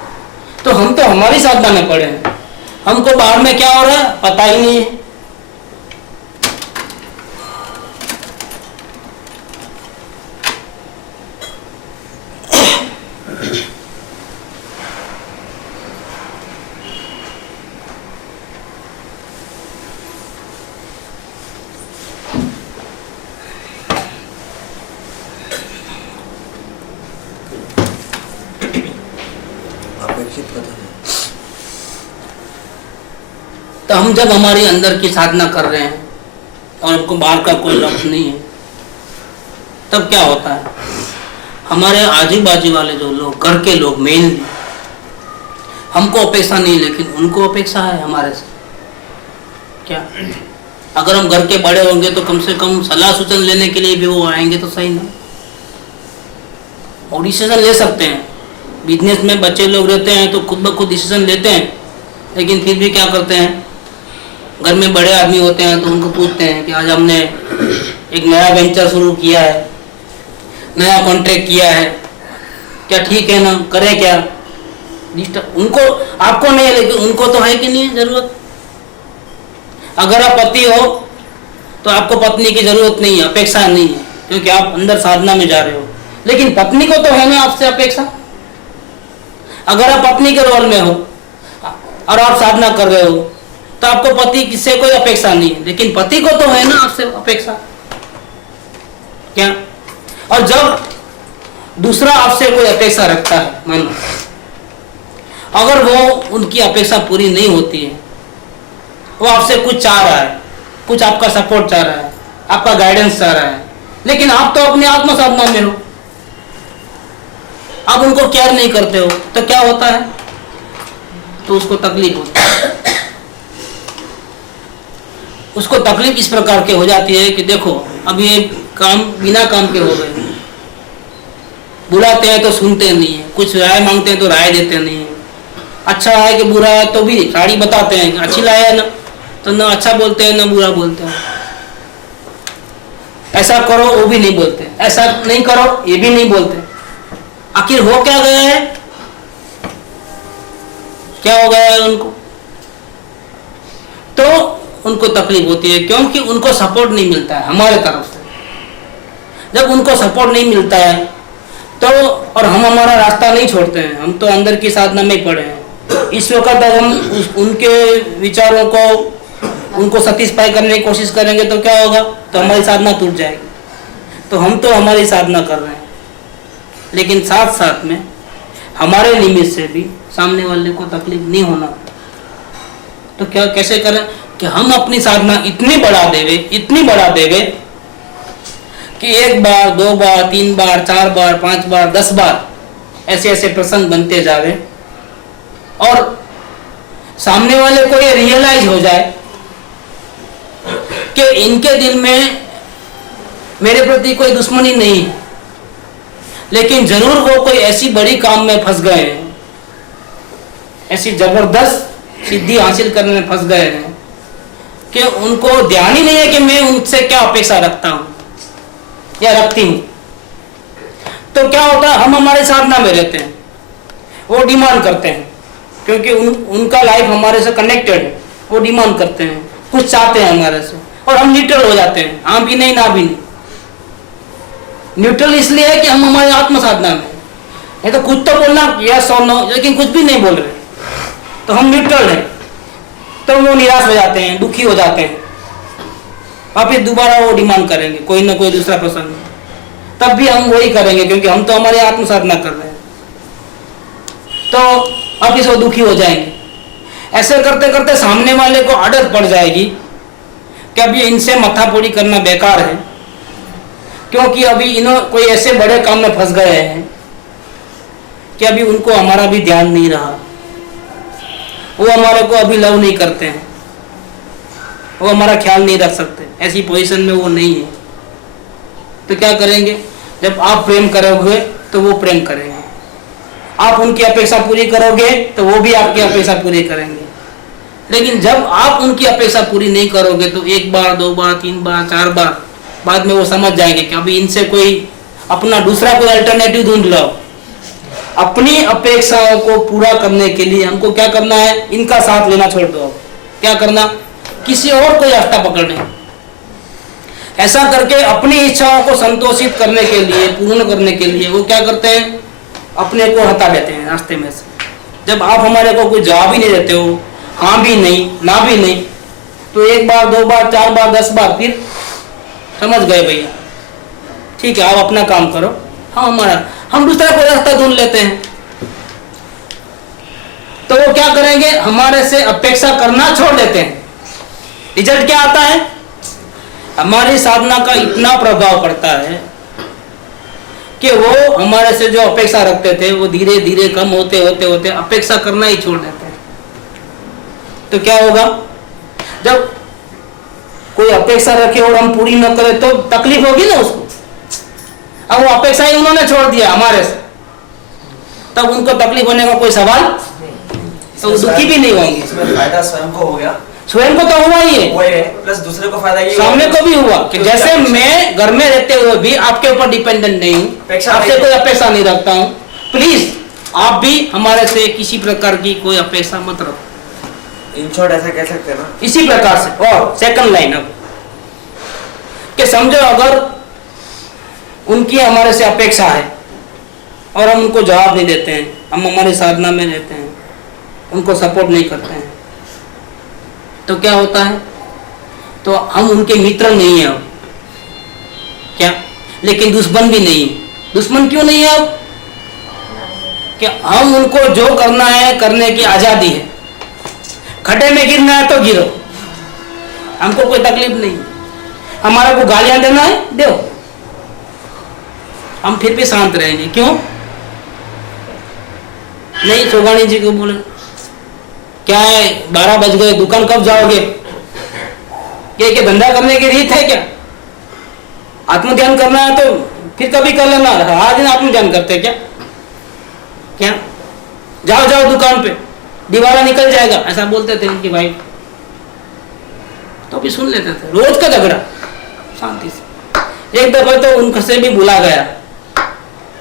तो हम तो हमारी साधना में पड़े हैं, हमको बाहर में क्या हो रहा है पता ही नहीं है। तो हम जब हमारे अंदर की साधना कर रहे हैं और हमको बाहर का कोई लक्ष्य नहीं है, तब क्या होता है? हमारे आजू बाजू वाले जो लोग, घर के लोग मेनली, हमको अपेक्षा नहीं लेकिन उनको अपेक्षा है हमारे से। क्या अगर हम घर के बड़े होंगे तो कम से कम सलाह सूचन लेने के लिए भी वो आएंगे तो सही ना, और डिसीजन ले सकते हैं। बिजनेस में बच्चे लोग रहते हैं तो खुद ब खुद डिसीजन लेते हैं, लेकिन फिर भी क्या करते हैं, घर में बड़े आदमी होते हैं तो उनको पूछते हैं कि आज हमने एक नया वेंचर शुरू किया है, नया कॉन्ट्रैक्ट किया है, क्या ठीक है ना, करें क्या? उनको, आपको नहीं है लेकिन उनको तो है कि नहीं जरूरत। अगर आप पति हो तो आपको पत्नी की जरूरत नहीं है, अपेक्षा नहीं है, क्योंकि आप अंदर साधना में जा रहे हो। लेकिन पत्नी को तो है ना आपसे अपेक्षा। अगर आप पत्नी के रोल में हो और आप साधना कर रहे हो तो आपको पति से कोई अपेक्षा नहीं है, लेकिन पति को तो है ना आपसे अपेक्षा। क्या? और जब दूसरा आपसे कोई अपेक्षा रखता है, मानो अगर वो उनकी अपेक्षा पूरी नहीं होती है, वो आपसे कुछ चाह रहा है, कुछ आपका सपोर्ट चाह रहा है, आपका गाइडेंस चाह रहा है, लेकिन आप तो अपने आत्म साधना में हो, आप उनको केयर नहीं करते हो, तो क्या होता है? तो उसको तकलीफ होती है। उसको तकलीफ इस प्रकार के हो जाती है कि देखो अब ये काम बिना काम के हो गए, बुलाते हैं तो सुनते नहीं है, कुछ राय मांगते हैं तो राय देते नहीं है, अच्छा है कि बुरा है तो भी साड़ी बताते हैं, अच्छी लाया है ना, तो ना अच्छा बोलते हैं ना बुरा बोलते हैं। ऐसा करो वो भी नहीं बोलते, ऐसा नहीं करो ये भी नहीं बोलते। आखिर हो क्या गया है? क्या हो गया है उनको? तो उनको तकलीफ होती है क्योंकि उनको सपोर्ट नहीं मिलता है हमारे तरफ से। जब उनको सपोर्ट नहीं मिलता है तो, और हम हमारा रास्ता नहीं छोड़ते हैं, हम तो अंदर की साधना में ही पड़े हैं। इस वक्त हम उनके विचारों को, उनको सैटिस्फाई करने की कोशिश करेंगे तो क्या होगा? तो हमारी साधना टूट जाएगी। तो हम तो हमारी साधना कर रहे हैं, लेकिन साथ साथ में हमारे निमित्त से भी सामने वाले को तकलीफ नहीं होना। तो क्या कैसे करें कि हम अपनी साधना इतनी बढ़ा देवे कि 1 बार 2 बार 3 बार 4 बार 5 बार 10 बार ऐसे ऐसे प्रसंग बनते जावे और सामने वाले को ये रियलाइज हो जाए कि इनके दिल में मेरे प्रति कोई दुश्मनी नहीं है, लेकिन जरूर वो कोई ऐसी बड़ी काम में फंस गए हैं, ऐसी जबरदस्त सिद्धि हासिल करने में फंस गए हैं कि उनको ध्यान ही नहीं है कि मैं उनसे क्या अपेक्षा रखता हूं या रखती हूं। तो क्या होता है, हम हमारे साधना में रहते हैं, वो डिमांड करते हैं क्योंकि उनका लाइफ हमारे से कनेक्टेड है, वो डिमांड करते हैं, कुछ चाहते हैं हमारे से, और हम न्यूट्रल हो जाते हैं, हाँ भी नहीं ना भी नहीं। न्यूट्रल इसलिए है कि हम हमारे आत्म साधना में, नहीं तो कुछ तो बोलना यस और नो, लेकिन कुछ भी नहीं बोल रहे, तो हम न्यूट्रल हैं। तो वो निराश हो जाते हैं, दुखी हो जाते हैं, और फिर दोबारा वो डिमांड करेंगे कोई ना कोई दूसरा प्रसंग, तब भी हम वही करेंगे क्योंकि हम तो हमारे आत्म साधना कर रहे हैं। तो अब इस वो दुखी हो जाएंगे। ऐसे करते करते सामने वाले को आदत पड़ जाएगी कि अभी इनसे माथापोड़ी करना बेकार है, क्योंकि अभी इन्हों कोई ऐसे बड़े काम में फंस गए हैं कि अभी उनको हमारा भी ध्यान नहीं रहा, वो हमारे को अभी लव नहीं करते हैं, वो हमारा ख्याल नहीं रख सकते, ऐसी पोजीशन में वो नहीं है। तो क्या करेंगे? जब आप प्रेम करोगे तो वो प्रेम करेंगे, आप उनकी अपेक्षा पूरी करोगे तो वो भी आपकी अपेक्षा पूरी करेंगे। लेकिन जब आप उनकी अपेक्षा पूरी नहीं करोगे तो एक बार, दो बार, तीन बार, चार बार, बाद में वो समझ जाएंगे कि अभी इनसे कोई अपना दूसरा कोई अल्टरनेटिव ढूंढ लो। अपनी अपेक्षाओं को पूरा करने के लिए हमको क्या करना है? इनका साथ लेना छोड़ दो। क्या करना? किसी और को रास्ता पकड़ने। ऐसा करके अपनी इच्छाओं को संतोषित करने के लिए, पूर्ण करने के लिए वो क्या करते हैं? अपने को हटा देते हैं रास्ते में से। जब आप हमारे को कोई जवाब ही नहीं देते हो, हाँ भी नहीं, ना भी नहीं, तो एक बार, दो बार, चार बार, 10 बार, फिर समझ गए भैया, ठीक है आप अपना काम करो, हम दूसरा कोई रास्ता ढूंढ लेते हैं। तो वो क्या करेंगे? हमारे से अपेक्षा करना छोड़ देते हैं। रिजल्ट क्या आता है? हमारी साधना का इतना प्रभाव पड़ता है कि वो हमारे से जो अपेक्षा रखते थे वो धीरे धीरे कम होते होते होते अपेक्षा करना ही छोड़ देते हैं। तो क्या होगा? जब कोई अपेक्षा रखे और हम पूरी न करें तो तकलीफ होगी ना उसको। अब वो अपेक्षा ही उन्होंने छोड़ दिया हमारे से, तब उनको तकलीफ होने का कोई सवाल, तो दुखी भी नहीं होंगे। इसमें फायदा स्वयं को हो गया, स्वयं को तो हुआ ही है, प्लस दूसरे को फायदा ये सामने को भी हुआ कि जैसे मैं घर में रहते हुए भी आपके ऊपर डिपेंडेंट नहीं हूँ, आपसे कोई अपेक्षा नहीं रखता हूँ, प्लीज आप भी हमारे से किसी प्रकार की कोई अपेक्षा मत रखो। इन शॉर्ट ऐसा कह सकते हैं ना, इसी प्रकार से। और सेकंड लाइन अब कि समझो अगर उनकी हमारे से अपेक्षा है और हम उनको जवाब नहीं देते हैं, हम हमारी साधना में रहते हैं, उनको सपोर्ट नहीं करते हैं, तो क्या होता है? तो हम उनके मित्र नहीं है अब, क्या? लेकिन दुश्मन भी नहीं। दुश्मन क्यों नहीं है अब? कि हम उनको जो करना है करने की आजादी है। खड्डे में गिरना है तो गिरो, हमको कोई तकलीफ नहीं। हमारा को गालियां देना है दो, हम फिर भी शांत रहेंगे। क्यों नहीं? चौगानी जी को बोले क्या है 12 बज गए, दुकान कब जाओगे? ये धंधा करने की रीत है क्या? आत्मध्यान करना है तो फिर कभी कर लेना, हर दिन आत्मध्यान करते क्या? क्या जाओ जाओ दुकान पे, दीवारा निकल जाएगा, ऐसा बोलते थे उनकी भाई। तो भी सुन लेते थे, रोज का झगड़ा शांति से। एक दफा तो उनसे भी बुला गया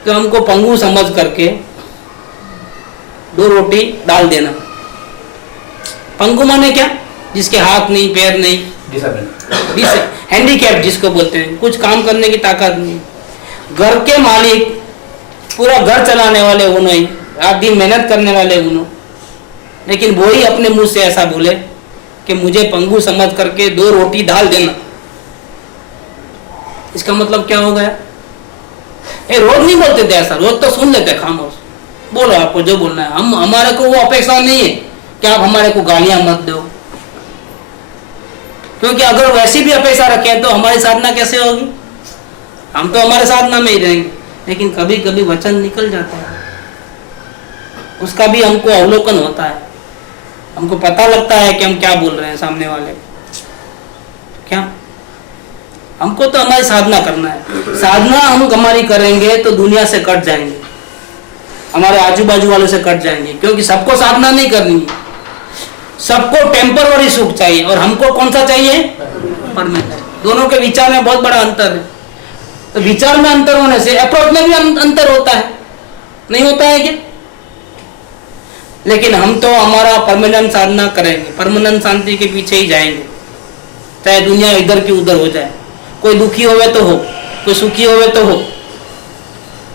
तो हमको पंगु समझ करके 2 रोटी डाल देना। पंगु माने क्या? जिसके हाथ नहीं, पैर नहीं, हैंडीकैप जिसको बोलते हैं, कुछ काम करने की ताकत नहीं। घर के मालिक, पूरा घर चलाने वाले वो नहीं, रात दिन मेहनत करने वाले वो, लेकिन वो ही अपने मुंह से ऐसा बोले कि मुझे पंगु समझ करके 2 रोटी डाल देना। इसका मतलब क्या हो गया? ये रोज नहीं बोलते थे ऐसा, रोज तो सुन लेते खामोश, बोलो आपको जो बोलना है। हम हमारे को वो अपेक्षा नहीं है कि आप हमारे को गालियां मत दो, क्योंकि अगर वैसी भी अपेक्षा रखें तो हमारी साधना कैसे होगी? हम तो हमारे साधना में ही रहेंगे, लेकिन कभी कभी वचन निकल जाता है, उसका भी हमको अवलोकन होता है, हमको पता लगता है कि हम क्या बोल रहे हैं सामने वाले। क्या हमको तो हमारी साधना करना है। साधना हम हमारी करेंगे तो दुनिया से कट जाएंगे, हमारे आजू बाजू वालों से कट जाएंगे, क्योंकि सबको साधना नहीं करनी है। सबको टेम्पररी सुख चाहिए और हमको कौन सा चाहिए? परमानेंट। दोनों के विचार में बहुत बड़ा अंतर है। तो विचार में अंतर होने से अप्रोच में भी अंतर होता है, नहीं होता है क्या? लेकिन हम तो हमारा परमानेंट साधना करेंगे, परमानेंट शांति के पीछे ही जाएंगे, चाहे दुनिया इधर की उधर हो जाए। कोई दुखी होवे तो हो, कोई सुखी होवे तो हो,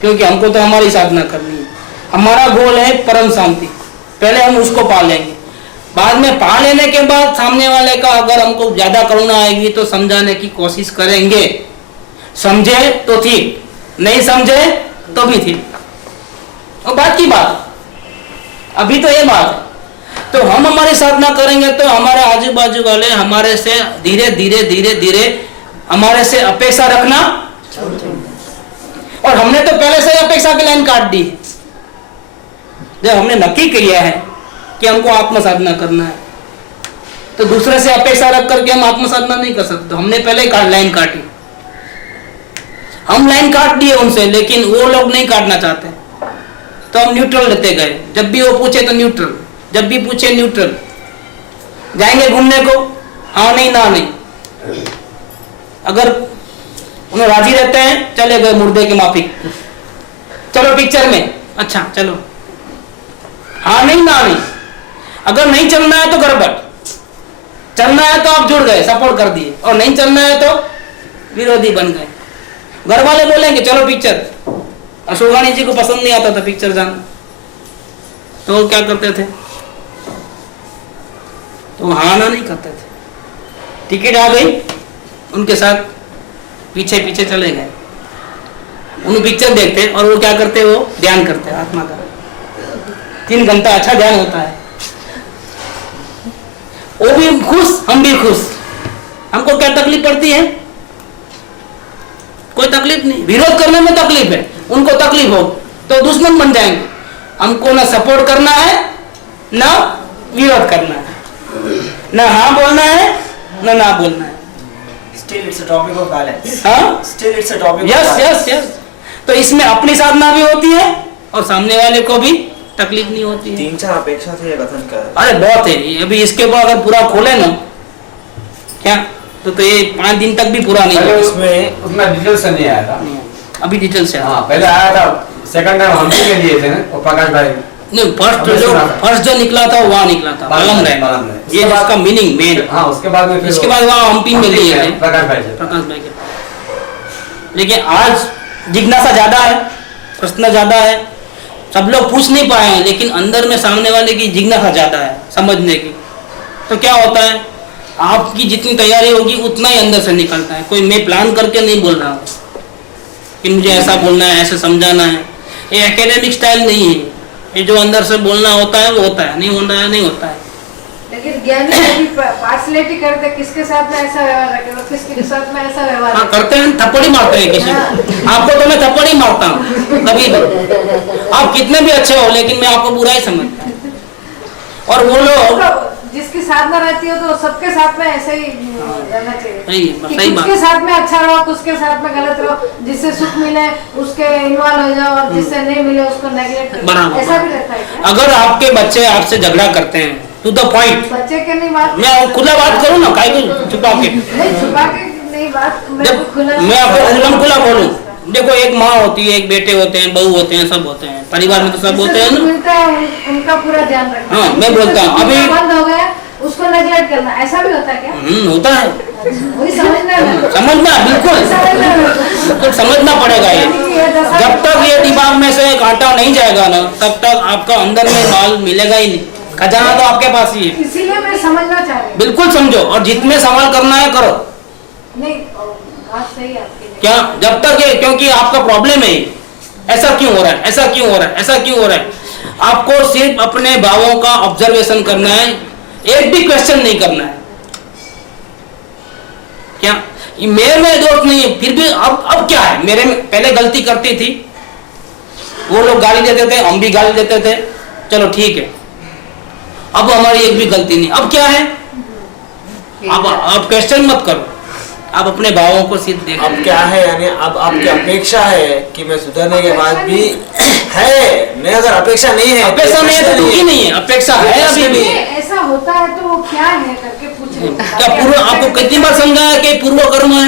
क्योंकि हमको तो हमारी साधना करनी है। हमारा गोल है परम शांति, पहले हम उसको पा लेंगे, बाद में पा लेने के बाद सामने वाले का अगर हमको ज्यादा करुणा आएगी तो समझाने की कोशिश करेंगे। समझे तो ठीक, नहीं समझे तो भी ठीक। और बात की बात, अभी तो ये बात है। तो हम हमारी साधना करेंगे तो हमारे आजू बाजू वाले हमारे से धीरे धीरे धीरे धीरे हमारे से अपेक्षा रखना, और हमने तो पहले से अपेक्षा की लाइन काट दी। जब हमने नक्की किया है कि हमको आत्म साधना करना है तो दूसरे से अपेक्षा रख करके हम आत्म साधना नहीं कर सकते। हमने पहले लाइन काटी, हम लाइन काट दिए उनसे, लेकिन वो लोग नहीं काटना चाहते तो हम न्यूट्रल लेते गए। जब भी वो पूछे तो न्यूट्रल, जब भी पूछे न्यूट्रल। जाएंगे घूमने को, हाँ नहीं ना नहीं। अगर उन्हें राजी रहते हैं चले गए मुर्दे के माफिक, चलो पिक्चर में, अच्छा चलो, हाँ नहीं ना नहीं। अगर नहीं चलना है तो गड़बड़, चलना है तो आप जुड़ गए, सपोर्ट कर दिए, और नहीं चलना है तो विरोधी बन गए। घर वाले बोलेंगे चलो पिक्चर, अशोकानी जी को पसंद नहीं आता था पिक्चर जाना, तो वो क्या करते थे, तो हाँ ना नहीं करते थे। टिकट आ गई, उनके साथ पीछे पीछे चले गए, उन पिक्चर देखते और वो क्या करते, वो ध्यान करते आत्मा का। 3 घंटा अच्छा ध्यान होता है, वो भी खुश हम भी खुश। हमको क्या तकलीफ पड़ती है, कोई तकलीफ नहीं। विरोध करने में तकलीफ है, उनको तकलीफ हो तो दुश्मन बन जाएंगे। हमको ना सपोर्ट करना है ना विरोध करना है, ना हाँ बोलना है ना बोलना है। Still it's a topic of balance. हाँ? Still it's a topic of yes balance. Yes yes. तो इसमें अपनी साधना भी होती है और सामने वाले को भी तकलीफ नहीं होती है। 3-4 अपेक्षा थे कथन का। अरे बहुत है, अभी इसके बाद अगर पूरा खोले ना क्या तो ये 5 दिन तक भी पूरा नहीं होगा। इसमें उतना डिटेल से नहीं आया था, अभी डिटेल से हाँ पहले आया था, सेकंड टाइम हम भी लिए थे ना, और प्रकाश भाई नहीं, फर्स्ट जो निकला था वहाँ निकला था बालम रहे, ये जिसका मीनिंग मेन। हाँ उसके बाद में इसके बाद वहाँ हम्पी में लिए थे प्रकाश भाई से। प्रकाश भाई के। लेकिन आज जिज्ञासा ज्यादा है, प्रश्न ज्यादा है, सब लोग पूछ नहीं पाए हैं, लेकिन अंदर में सामने वाले की जिज्ञासा ज्यादा है समझने की। तो क्या होता है, आपकी जितनी तैयारी होगी उतना ही अंदर से निकलता है। कोई मैं प्लान करके नहीं बोल रहा हूँ कि मुझे ऐसा बोलना है, ऐसे समझाना है, ये एकेडमिक स्टाइल नहीं है। ये जो अंदर से बोलना होता है वो होता है, नहीं होना है नहीं होता है। लेकिन ज्ञानी कभी पार्शलिटी करते, किसके साथ में ऐसा व्यवहार रखे और किसके साथ में ऐसा व्यवहार हाँ करते हैं, थप्पड़ी मारते हैं किसी को। आपको तो मैं थप्पड़ी मारता हूँ कभी भी, आप कितने भी अच्छे हो लेकिन मैं आपको बुरा ही समझता हूँ। और वो लोग जिसकी साधना रहती हो तो सबके साथ में ऐसे ही रहना चाहिए। सही बात। उसके साथ में अच्छा रहो तो उसके साथ में गलत रहो, जिससे सुख मिले उसके इन्वॉल्व हो जाओ और जिससे नहीं मिले उसको नेगलेक्ट करो, ऐसा भी रहता है क्या? अगर आपके बच्चे आपसे झगड़ा करते हैं टू द पॉइंट, बच्चे के नहीं बात, मैं खुला बात करूँ ना, काहे को छुपा के, नहीं छुपा के नहीं बात, मैं आपको खुला बोलूँ। देखो एक माँ होती है, एक बेटे होते हैं, बहू होते हैं, सब होते हैं, परिवार में तो सब होते हैं ना। मिलता है उनका पूरा ध्यान रखना। हाँ मैं बोलता हूँ अभी बंद हो गया उसको नेगलेक्ट करना, ऐसा भी होता है क्या? होता है, वही समझना बिल्कुल समझना पड़ेगा। ये जब तक ये दिमाग में से कांटा नहीं जाएगा ना तब तक आपका अंदर में माल मिलेगा ही नहीं, खजाना तो आपके पास ही है। इसीलिए मैं समझना चाह रही हूँ। बिल्कुल समझो, और जितने सवाल करना है करो। नहीं बात सही है आपकी। क्या जब तक ये, क्योंकि आपका प्रॉब्लम है ऐसा क्यों हो रहा है, ऐसा क्यों हो रहा है, ऐसा क्यों हो रहा है। आपको सिर्फ अपने भावों का ऑब्जर्वेशन करना है, एक भी क्वेश्चन नहीं करना है। क्या मेरे में दोष नहीं है, फिर भी अब क्या है, मेरे में पहले गलती करती थी, वो लोग गाली देते थे, हम भी गाली देते थे, चलो ठीक है, अब हमारी एक भी गलती नहीं। अब क्या है, अब क्वेश्चन मत करो, आप अपने भावों को सिर्फ देखो। अब क्या है, यानी अब आपकी अपेक्षा है कि मैं सुधरने के बाद भी है, नहीं अगर अपेक्षा नहीं है, अपेक्षा नहीं है तो दुखी नहीं है, अपेक्षा है अभी भी। ऐसा होता है तो वो क्या है करके पूछ रहे हैं। क्या पूर्व, आपको कितनी बार समझाया कि पूर्व कर्म है,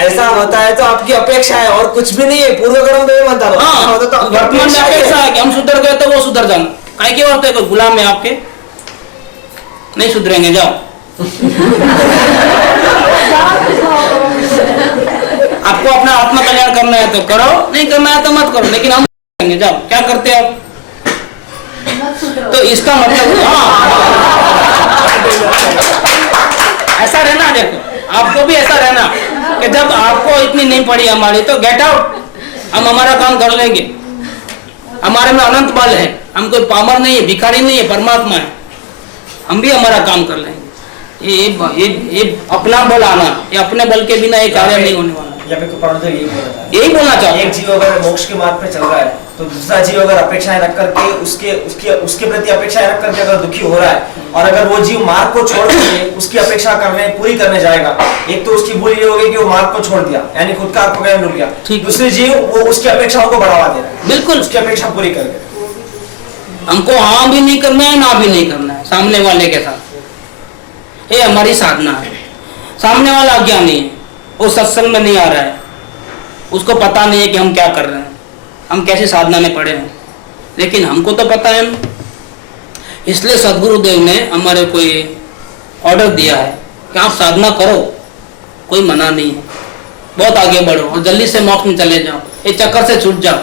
ऐसा होता है तो आपकी अपेक्षा है और कुछ भी नहीं है, पूर्व कर्म पे मत डालो। हाँ, होता तो वर्तमान में अपेक्षा है कि हम सुधर गए तो वो सुधर जाना, काहे की बात है, कोई गुलाम है आपके, नहीं सुधरेंगे, जाओ। आपको अपना आत्म कल्याण करना है तो करो, नहीं करना है तो मत करो, लेकिन हम करेंगे। जाओ, क्या करते हैं आप? तो इसका मतलब ऐसा रहना, देखो आपको भी ऐसा रहना कि जब आपको इतनी नहीं पड़ी हमारी तो गेट आउट, हम हमारा काम कर लेंगे। हमारे में अनंत बल है, हम कोई पामर नहीं है, भिखारी नहीं है, परमात्मा है, हम भी हमारा काम कर लेंगे। ये अपना बल आना, ये अपने बल के बिना ये कार्य नहीं होने वाला। यही बोलना चाहता, एक जीव अगर मोक्ष के मार्ग पे चल रहा है तो दूसरा जीव अगर अपेक्षाएं रख करके उसके प्रति अपेक्षाएं रख करके अगर दुखी हो रहा है, और अगर वो जीव मार्ग को छोड़ करके उसकी अपेक्षा पूरी करने जाएगा, एक तो उसकी भूल ये होगी कि वो मार्ग को छोड़ दिया, यानी खुद का आत्मज्ञान भूल गया। दूसरे जीव वो उसकी अपेक्षाओं को बढ़ावा दे रहा है, बिल्कुल उसकी अपेक्षा पूरी करके। हमको हाँ भी नहीं करना है, ना भी नहीं करना है सामने वाले के साथ। ये हमारी साधना है। सामने वाला अज्ञानी है, वो सत्संग में नहीं आ रहा है, उसको पता नहीं है कि हम क्या कर रहे हैं, हम कैसी साधना में पड़े हैं, लेकिन हमको तो पता है। इसलिए सदगुरुदेव ने हमारे को ये ऑर्डर दिया है कि आप साधना करो, कोई मना नहीं है, बहुत आगे बढ़ो और जल्दी से मोक्ष में चले जाओ, ये चक्कर से छूट जाओ।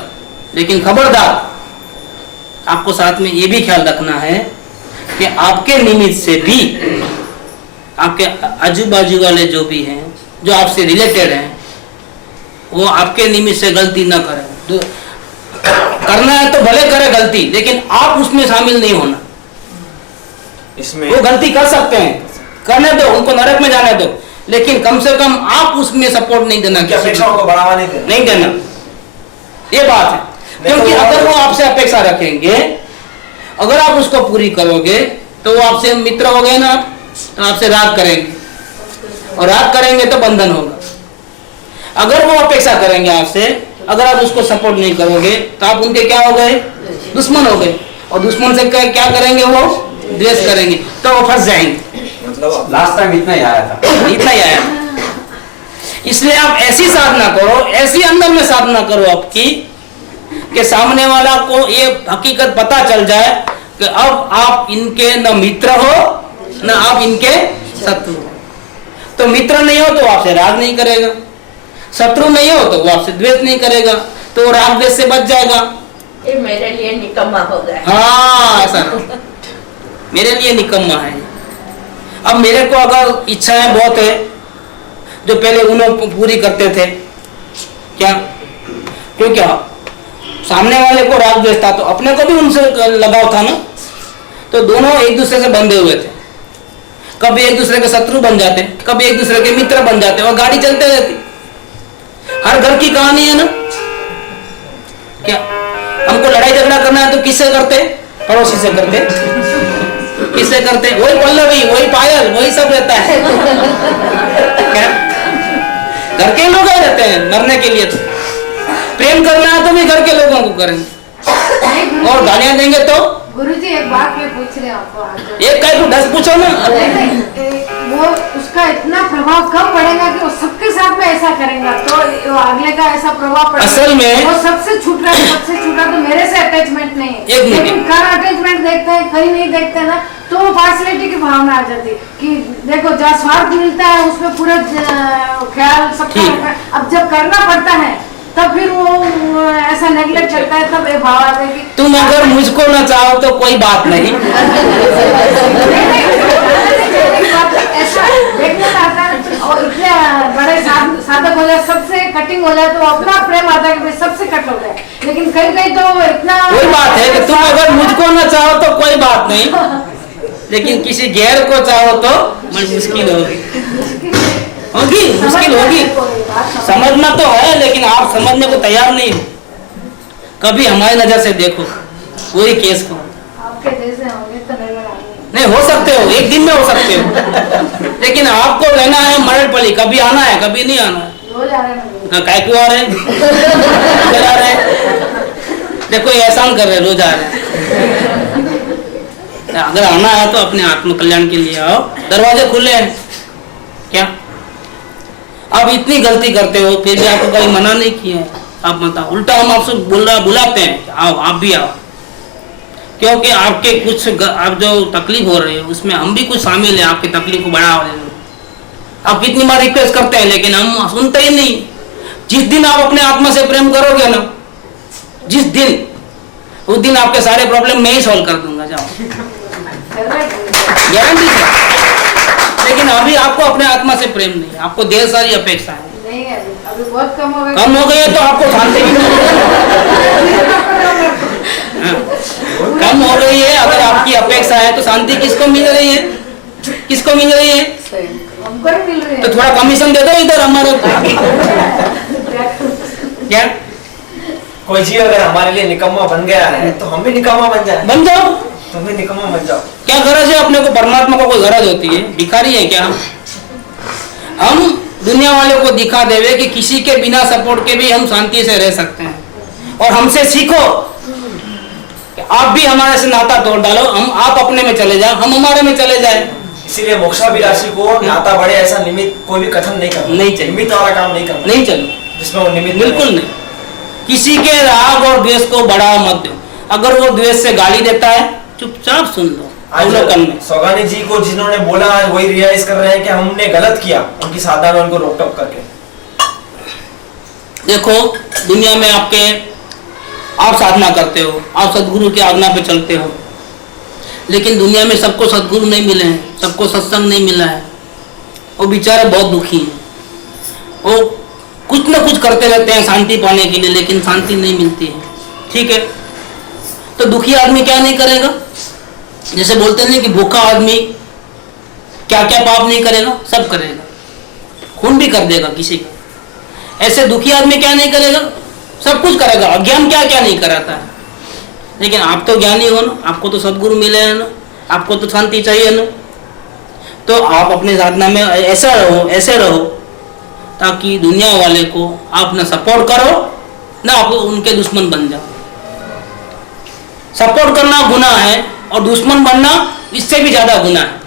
लेकिन खबरदार, आपको साथ में ये भी ख्याल रखना है कि आपके निमित्त से भी आपके आजू बाजू वाले जो भी हैं, जो आपसे रिलेटेड हैं, वो आपके निमित्त से गलती ना करें। करना है तो भले करे गलती, लेकिन आप उसमें शामिल नहीं होना। इसमें वो गलती कर सकते हैं, करने दो, उनको नरक में जाने दो, लेकिन कम से कम आप उसमें सपोर्ट नहीं देना, अपेक्षाओं को बढ़ावा नहीं देना। ये बात है, क्योंकि अगर वो आपसे अपेक्षा रखेंगे, अगर आप उसको पूरी करोगे तो वो आपसे मित्र हो गए ना, तो आपसे राग करेंगे, और राग करेंगे तो बंधन होगा। अगर वो अपेक्षा करेंगे आपसे, अगर आप उसको सपोर्ट नहीं करोगे तो आप उनके क्या हो गए? दुश्मन हो गए, और दुश्मन से क्या करेंगे? वो द्वेष करेंगे, तो वो फंस जाएंगे। मतलब लास्ट टाइम इतना ही आया था, इतना ही आया। इसलिए आप ऐसी साधना करो, ऐसी अंदर में साधना करो आपकी कि सामने वाला को ये हकीकत पता चल जाए कि अब आप इनके न मित्र हो न आप इनके शत्रु हो। तो मित्र नहीं हो तो आपसे राग नहीं करेगा, शत्रु नहीं हो तो वो आपसे द्वेष नहीं करेगा, तो राग द्वेष से बच जाएगा। ये मेरे लिए निकम्मा हो गया। हाँ, ऐसा मेरे लिए निकम्मा है। अब मेरे को अगर इच्छाएं बहुत है जो पहले उन्होंने पूरी करते थे, क्या क्यों? क्या सामने वाले को राग द्वेष था तो अपने को भी उनसे लगाव था ना, तो दोनों एक दूसरे से बंधे हुए थे। कभी एक दूसरे के शत्रु बन जाते, कभी एक दूसरे के मित्र बन जाते, और गाड़ी चलते रहती। हर घर की कहानी है ना। क्या हमको लड़ाई झगड़ा करना है तो किससे करते? पड़ोसी से करते। किससे करते? वही पल्लवी, वही पायल, वही सब रहता है। क्या घर के लोग रहते हैं मरने के लिए। तो प्रेम करना है तो भी घर के लोगों को करेंगे, और गालियां देंगे तो। गुरुजी एक बात मैं पूछ रही हूँ आपको, एक कहीं को 10 पूछो ना। वो उसका इतना प्रभाव कब पड़ेगा कि वो सबके साथ में ऐसा करेगा तो वो अगले का ऐसा प्रभाव पड़ेगा? असल में वो सबसे छूट रहा है, सबसे छूटा तो मेरे से अटैचमेंट नहीं है, लेकिन कार अटैचमेंट देखते हैं, कहीं नहीं देखते ना, तो वो पार्शलिटी की भावना आ जाती है कि देखो जहाँ स्वार्थ मिलता है उसमें पूरा ख्याल सबका। अब जब करना पड़ता है तब फिर वो ऐसा नेगलेक्ट करता है, तब ये भाव आता है कि तुम अगर मुझको ना चाहो तो कोई बात नहीं। ऐसा देखने में आता है, और इतने बड़े साधक हो जाए, सबसे कटिंग हो जाए तो अपना प्रेम आता है कि भाई सबसे कट हो जाए, लेकिन कहीं कहीं तो इतना कोई बात है कि तुम अगर मुझको ना चाहो तो कोई बात नहीं, लेकिन किसी गैर को चाहो तो मुश्किल होगी, मुश्किल होगी। समझना तो है, लेकिन आप समझने को तैयार नहीं हो। कभी हमारी नजर से देखो पूरी केस को। आपके जैसे होंगे तो नहीं हो सकते हो, एक दिन में हो सकते हो, लेकिन आपको रहना है मरड़पली, कभी आना है कभी नहीं आना है। काय क्यों आ रहे देखो एहसान कर रहे, रोज आ रहे। अगर आना है तो अपने आत्म कल्याण के लिए आओ, दरवाजे खुले हैं। क्या आप इतनी गलती करते हो फिर भी आपको कभी मना नहीं किया है? आप बताओ, उल्टा हम आपसे बुलाते हैं, आओ आप भी आओ, क्योंकि आपके कुछ आप जो तकलीफ हो रही है उसमें हम भी कुछ शामिल है, आपकी तकलीफ को बढ़ावा देने। आप कितनी बार रिक्वेस्ट करते हैं लेकिन हम सुनते ही नहीं। जिस दिन आप अपने आत्मा से प्रेम करोगे ना, जिस दिन, उस दिन आपके सारे प्रॉब्लम मैं ही सॉल्व कर दूंगा, जाओ, गारंटी से। लेकिन अभी आपको अपने आत्मा से प्रेम नहीं, आपको ढेर सारी अपेक्षा है। नहीं है, अभी बहुत कम हो गई। कम हो गई है तो आपको शांति भी नहीं कम हो गई है। अगर आपकी अपेक्षा है तो शांति किसको मिल रही है? किसको मिल रही है? हमको ही मिल रही है। तो थोड़ा कमीशन दे दो इधर हमारे। क्या कोई जीव अगर हमारे लिए निकम्मा बन गया है तो हम भी निकम्मा बन जाए। बन जाओ, तुम भी निकम्मा बन जाओ। क्या गरज है अपने को? परमात्मा को कोई गरज होती है? भिखारी है क्या हम? दुनिया वाले को दिखा देवे कि किसी के बिना सपोर्ट के भी हम शांति से रह सकते हैं। और हमसे सीखो कि आप भी हमारे से नाता तोड़ डालो, हम आप अपने में चले जाओ, हम हमारे में चले जाए। इसीलिए मोक्षाभिलाषी को नाता बढ़े ऐसा निमित्त कोई भी कथन नहीं करना, नहीं चाहिए। निमित्त वाला काम नहीं करना, नहीं चलो जिसमें वो निमित्त बिल्कुल नहीं। किसी के राग और द्वेष को बढ़ावा मत दो। अगर वो द्वेष से गाली देता है चुपचाप सुन लो, अवलोकन में। सौगानी जी को जिन्होंने बोला वही रियलाइज कर रहे हैं कि हमने गलत किया उनकी साधना में उनको रोक टोक करके। देखो दुनिया में आप साधना करते हो, आप सदगुरु की आज्ञा पे चलते हो, लेकिन दुनिया में सबको सदगुरु नहीं मिले हैं, सबको सत्संग नहीं मिला है। वो बेचारे बहुत दुखी हैं, वो कुछ ना कुछ करते रहते हैं शांति पाने के लिए, लेकिन शांति नहीं मिलती है। ठीक है, तो दुखी आदमी क्या नहीं करेगा? जैसे बोलते नहीं कि भूखा आदमी क्या क्या पाप नहीं करेगा, सब करेगा, खून भी कर देगा किसी का। ऐसे दुखी आदमी क्या नहीं करेगा? सब कुछ करेगा। अज्ञान क्या क्या नहीं कराता है। लेकिन आप तो ज्ञानी हो ना, आपको तो सदगुरु मिले हैं ना, आपको तो शांति चाहिए ना, तो आप अपने साधना में ऐसा रहो, ऐसे रहो ताकि दुनिया वाले को आप ना सपोर्ट करो ना आप उनके दुश्मन बन जाओ। सपोर्ट करना गुनाह है और दुश्मन बनना इससे भी ज्यादा गुनाह है।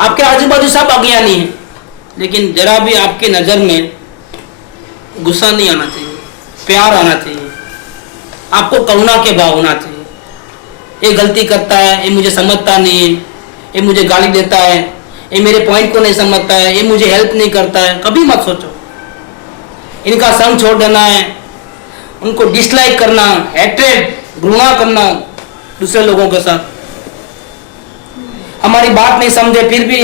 आपके आजू बाजू सब अज्ञानी हैं, लेकिन जरा भी आपके नजर में गुस्सा नहीं आना चाहिए, प्यार आना चाहिए, आपको करुणा के भाव होना चाहिए। ये गलती करता है, ये मुझे समझता नहीं है, ये मुझे गाली देता है, ये मेरे पॉइंट को नहीं समझता है, ये मुझे हेल्प नहीं करता है, कभी मत सोचो। इनका संग छोड़ देना है, उनको डिसलाइक करना, हेट्रेड, घृणा करना दूसरे लोगों के साथ। हमारी बात नहीं समझे फिर भी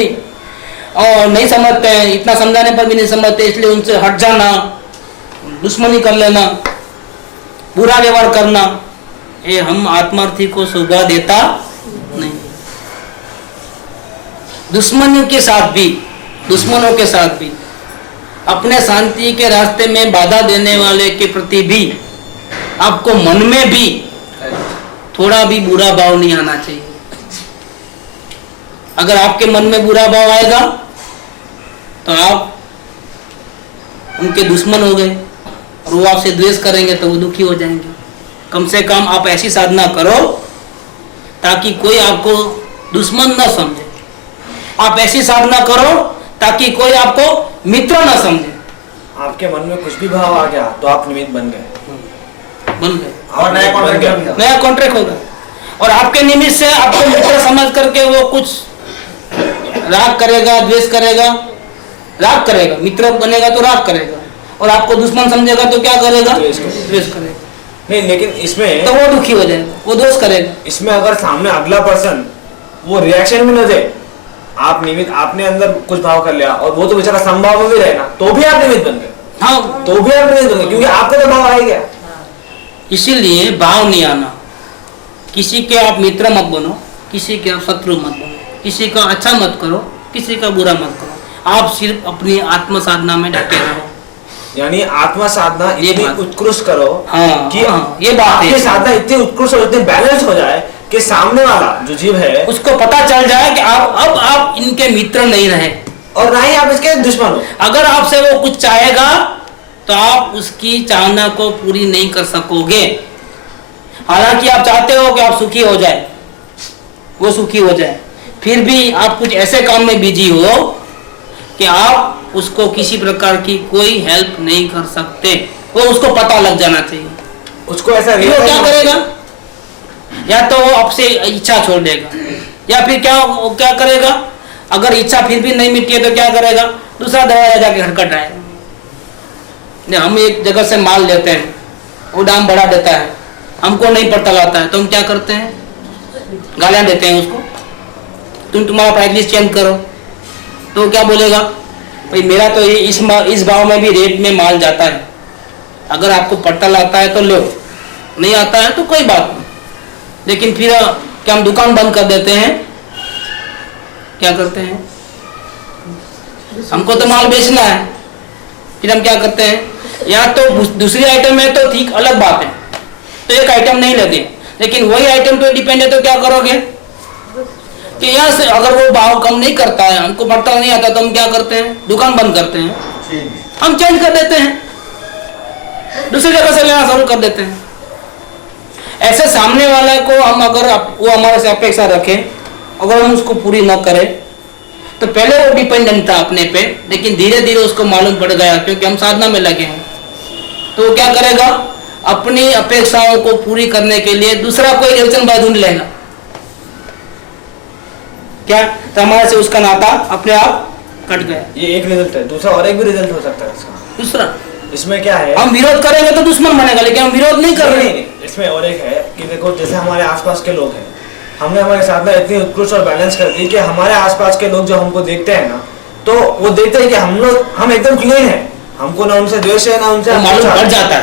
और नहीं समझते हैं, इतना समझाने पर भी नहीं समझते, इसलिए उनसे हट जाना, दुश्मनी कर लेना, बुरा व्यवहार करना, ये हम आत्मार्थी को शोभा देता नहीं। दुश्मनों के साथ भी अपने शांति के रास्ते में बाधा देने वाले के प्रति भी आपको मन में भी थोड़ा भी बुरा भाव नहीं आना चाहिए। अगर आपके मन में बुरा भाव आएगा तो आप उनके दुश्मन हो गए और वो आपसे द्वेष करेंगे तो वो दुखी हो जाएंगे। कम से कम आप ऐसी साधना करो ताकि कोई आपको दुश्मन न समझे। आप ऐसी साधना करो ताकि कोई आपको मित्र न समझे। आपके मन में कुछ भी भाव आ गया तो आप निमित्त बन गए और नया कॉन्ट्रैक्ट होगा। और आपके निमित्त से आपको मित्र समझ करके वो कुछ राग करेगा, द्वेष करेगा, राग करेगा, मित्र बनेगा तो राग करेगा, और आपको दुश्मन समझेगा तो क्या करेगा? द्वेष करेगा। नहीं, लेकिन इसमें तो वो दुखी हो जाएगा, वो दोष करेगा। इसमें अगर सामने अगला पर्सन वो रिएक्शन भी न दे, आप निमित्त, आपने अंदर कुछ भाव कर लिया और वो तो बेचारा संभाव में भी रहेगा, तो भी आप निमित्त बन गए। हाँ, तो भी आप निमित्त बन गए, क्योंकि आपको तो भाव आ ही गया। इसीलिए भाव नहीं आना। किसी के आप मित्र मत बनो, किसी के आप शत्रु मत बनो, किसी का अच्छा मत करो, किसी का बुरा मत करो। आप सिर्फ अपनी आत्म साधना में डटे रहो। यानी आत्मा साधना इतनी उत्कृष्ट करो कि ये बात है, साधना इतनी उत्कृष्ट और इतनी बैलेंस हो जाए कि सामने वाला जो जीव है उसको पता चल जाए कि आप इनके मित्र नहीं रहे और ना ही आप इसके दुश्मन हो। अगर आपसे वो कुछ चाहेगा तो आप उसकी चाहना को पूरी नहीं कर सकोगे। हालांकि आप चाहते हो कि आप सुखी हो जाए, वो सुखी हो जाए, फिर भी आप कुछ ऐसे काम में बिजी हो कि आप उसको किसी प्रकार की कोई हेल्प नहीं कर सकते। वो उसको पता लग जाना चाहिए। उसको ऐसा वो क्या करेगा? या तो वो आपसे इच्छा छोड़ देगा, या फिर क्या करेगा? अगर इच्छा फिर भी नहीं मिटती है तो क्या करेगा? दूसरा दरवाजा जाके खटखटाएगा। हम एक जगह से माल लेते हैं, वो दाम बढ़ा देता है, हमको नहीं पता लगता है, तो हम क्या करते हैं, गालियाँ देते हैं उसको, तुम तुम्हारा प्राइस लिस्ट चेंज करो। तो क्या बोलेगा, भाई मेरा तो इस भाव में भी रेट में माल जाता है, अगर आपको पता लगता है तो लो, नहीं आता है तो कोई बात नहीं। लेकिन फिर क्या हम दुकान बंद कर देते हैं, क्या करते हैं, हमको तो माल बेचना है, फिर हम क्या करते हैं, या तो दूसरी आइटम है तो ठीक अलग बात है, तो एक आइटम नहीं लेते, लेकिन वही आइटम तो डिपेंड है, तो क्या करोगे कि यहाँ से अगर वो भाव कम नहीं करता है, हमको पता नहीं आता, तो हम क्या करते हैं, दुकान बंद करते हैं, हम चेंज कर देते हैं, दूसरी जगह से लेना शुरू कर देते हैं। ऐसे सामने वाले को हम अगर वो हमारे से अपेक्षा रखे, अगर हम उसको पूरी न करें, तो पहले वो डिपेंडेंट था अपने पे, लेकिन धीरे धीरे उसको मालूम पड़ गया क्योंकि हम साधना में लगे हैं, तो वो क्या करेगा, अपनी अपेक्षाओं को पूरी करने के लिए दूसरा कोई रिलेशन बाय ढूंढ लेगा, क्या, तो हमारे से उसका नाता अपने आप कट गया। ये एक रिजल्ट है, दूसरा और एक भी रिजल्ट हो सकता है इसका। दूसरा इसमें क्या है, हम विरोध करेंगे तो दुश्मन बनेगा, लेकिन हम विरोध नहीं कर रहे। नहीं, इसमें और एक है कि देखो, जैसे हमारे आसपास के लोग हैं, हमने हमारी साधना इतनी उत्कृष्ट और बैलेंस कर दी कि हमारे आसपास के लोग जो हमको देखते हैं ना, तो वो देखते हैं कि हम एकदम क्लीन है, हमको ना उनसे द्वेष है ना उनसे मालूम पड़ जाता है,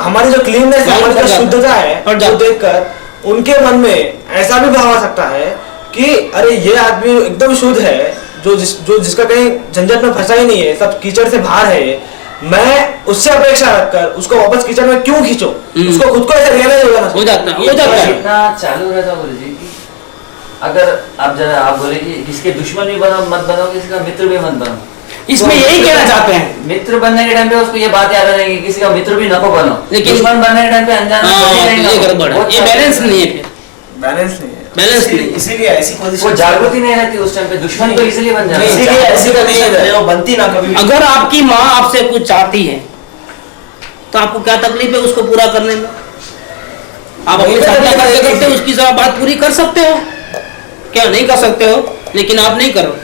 हमारी जो क्लीननेस है, हमारी जो शुद्धता है, वो देखकर उनके मन में ऐसा भी भाव आ सकता है कि अरे ये आदमी एकदम शुद्ध है, जो जिसका कहीं झंझट में फंसा ही नहीं है, सब कीचड़ से बाहर है, मैं उससे अपेक्षा रखकर उसको वापस कीचड़ में क्यों खींचो, उसको खुद को ऐसा रियलाइज हो जाता है। इतना चालू रहता गुरु जी, अगर आप बोले कि किसके दुश्मन भी बनो मत बनो, किसी का मित्र भी मत बनो, इसमें यही कहना चाहते हैं, मित्र बनने के टाइम पे उसको ये बात याद रहेगी, किसी का मित्र भी नको बनो, लेकिन दुश्मन बनने के टाइम पे अनजान, ये गड़बड़ है, ये बैलेंस नहीं है, फिर बैलेंस नहीं है, बैलेंस नहीं, इसीलिए ऐसी पोजीशन, वो जागृति नहीं रहती उस टाइम पे, दुश्मन तो इसलिए बन जाता है, इसीलिए ऐसी का नहीं है, वो बनती ना कभी। अगर आपकी माँ आपसे कुछ चाहती है तो आपको क्या तकलीफ है उसको पूरा करने में, आप अपनी साधना करते करते उसकी सब बात पूरी कर सकते हो, क्या नहीं कर सकते हो, लेकिन आप नहीं करो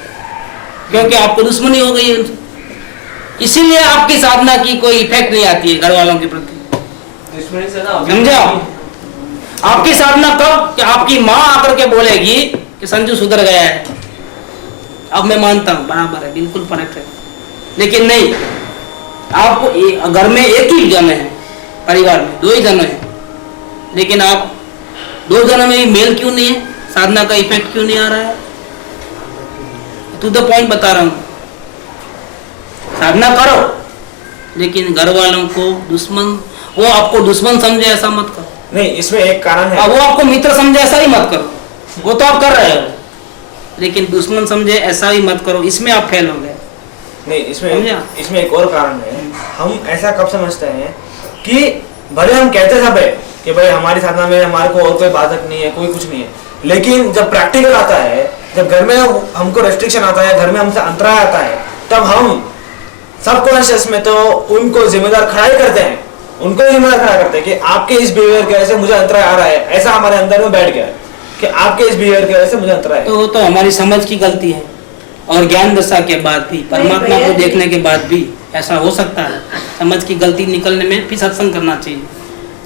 क्योंकि आपको दुश्मनी हो गई है उनसे, इसीलिए आपकी साधना की कोई इफेक्ट नहीं आती है घर वालों के प्रति, समझा। आपकी साधना कब कि आपकी माँ आकर के बोलेगी कि संजू सुधर गया है, अब मैं मानता हूँ बराबर है, बिल्कुल परफेक्ट है, लेकिन नहीं, आपको घर में एक ही जन है, परिवार में 2 ही जन है, लेकिन आप 2 जनों में मेल क्यों नहीं है, साधना का इफेक्ट क्यों नहीं आ रहा है, टू द पॉइंट बता रहा हूँ, साधना करो, लेकिन घर वालों को दुश्मन, वो आपको दुश्मन समझे ऐसा मत करो, नहीं, इसमें एक कारण है, वो आपको मित्र समझे ऐसा ही मत करो, वो तो आप कर रहे हो, लेकिन दुश्मन समझे ऐसा ही मत करो, इसमें आप फेल हो गए। नहीं, इसमें एक और कारण है, हम ऐसा कब समझते हैं कि भले हम कहते सब है कि भाई हमारी साधना में हमारे को और कोई बाधक नहीं है, कोई कुछ नहीं है, लेकिन जब प्रैक्टिकल आता है, जब घर में हमको रेस्ट्रिक्शन आता है, घर में हमसे अंतराय आता है, तब हम सबकॉन्शियस में तो उनको जिम्मेदार खड़ा ही करते हैं, उनको जिम्मेदार खड़ा करते हैं कि आपके इस बिहेवियर की वजह से मुझे अंतराय आ रहा है, ऐसा हमारे अंदर में बैठ गया है कि आपके इस बिहेवियर की वजह से मुझे अंतराय है। तो वो तो हमारी समझ की गलती है, और ज्ञान दशा के बाद भी, परमात्मा को देखने के बाद भी ऐसा हो सकता है, समझ की गलती निकलने में फिर सत्संग करना चाहिए।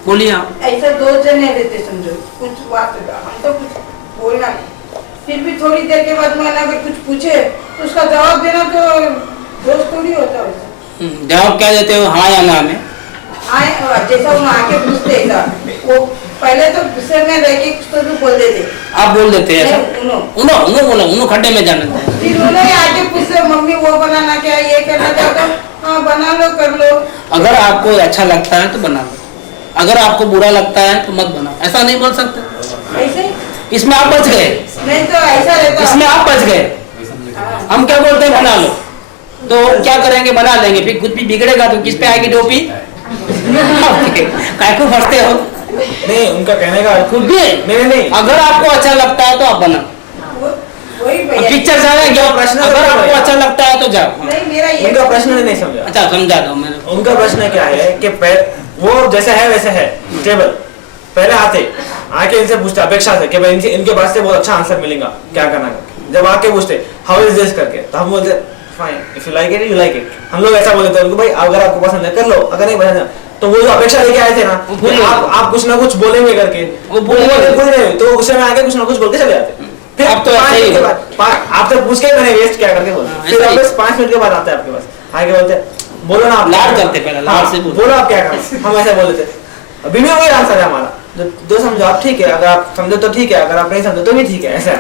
बोलिए आप। ऐसा 2 जने रहते समझो, कुछ बात हम तो कुछ बोलना नहीं, फिर भी थोड़ी देर के बाद मैंने अगर कुछ पूछे तो उसका जवाब देना तो दोस्त थोड़ी होता है। जवाब क्या देते हो, हाँ या ना में? जैसा वो आके पूछते था, वो पहले तो गुस्से में रह के कुछ तो भी बोल देते, आप बोल देते हैं ऐसा, उनो खड्डे में जाने दो, फिर उन्होंने आके पूछते मम्मी वो बनाना क्या, ये करना चाहता, हाँ बना लो कर लो। अगर आपको अच्छा लगता है तो बना लो, अगर आपको बुरा लगता है तो मत बनाओ, ऐसा नहीं बोल सकते। ऐसे इसमें आप बच गए, नहीं तो ऐसा रहता, इसमें आप बच गए। हम क्या बोलते हैं, बना लो, तो क्या करेंगे, बना लेंगे, फिर कुछ भी बिगड़ेगा तो किस पे आएगी टोपी, काय को फंसते हो? नहीं, उनका कहने का खुद भी नहीं, अगर आपको अच्छा लगता है तो आप बनाओ, पिक्चर जाएगा, प्रश्न अगर आपको अच्छा लगता है तो जाओ। उनका प्रश्न नहीं समझा। अच्छा समझा दो मैंने। उनका प्रश्न क्या है कि वो जैसे है वैसे है, टेबल पहले आके इनसे पूछते अपेक्षा से कि भाई इनके पास से बहुत अच्छा आंसर मिलेगा क्या करना, जब आके पूछते हाउ इज दिस करके, तो हम बोलते fine, if you like it you like it. हम लोग ऐसा बोलते हैं उनको, भाई अगर आपको पसंद है कर लो, अगर नहीं पसंद है तो वो जो अपेक्षा लेके आए थे ना आप कुछ ना कुछ बोलेंगे करके, वो बोले तो गुस्से में आके कुछ ना कुछ बोल के चले जाते। फिर आप तो ऐसे ही आप तो पूछ के मैंने वेस्ट क्या करके बोला, फिर वापस 5 मिनट के बाद आता है आपके पास आके बोलते हैं बोलो ना आप लाड करते पहले, लाड से बोलो आप क्या करें, हम ऐसे बोल देते। अभी भी वही आंसर है हमारा, जो समझो आप ठीक है, अगर आप समझो तो ठीक है, अगर आप नहीं समझो तो भी ठीक है, ऐसा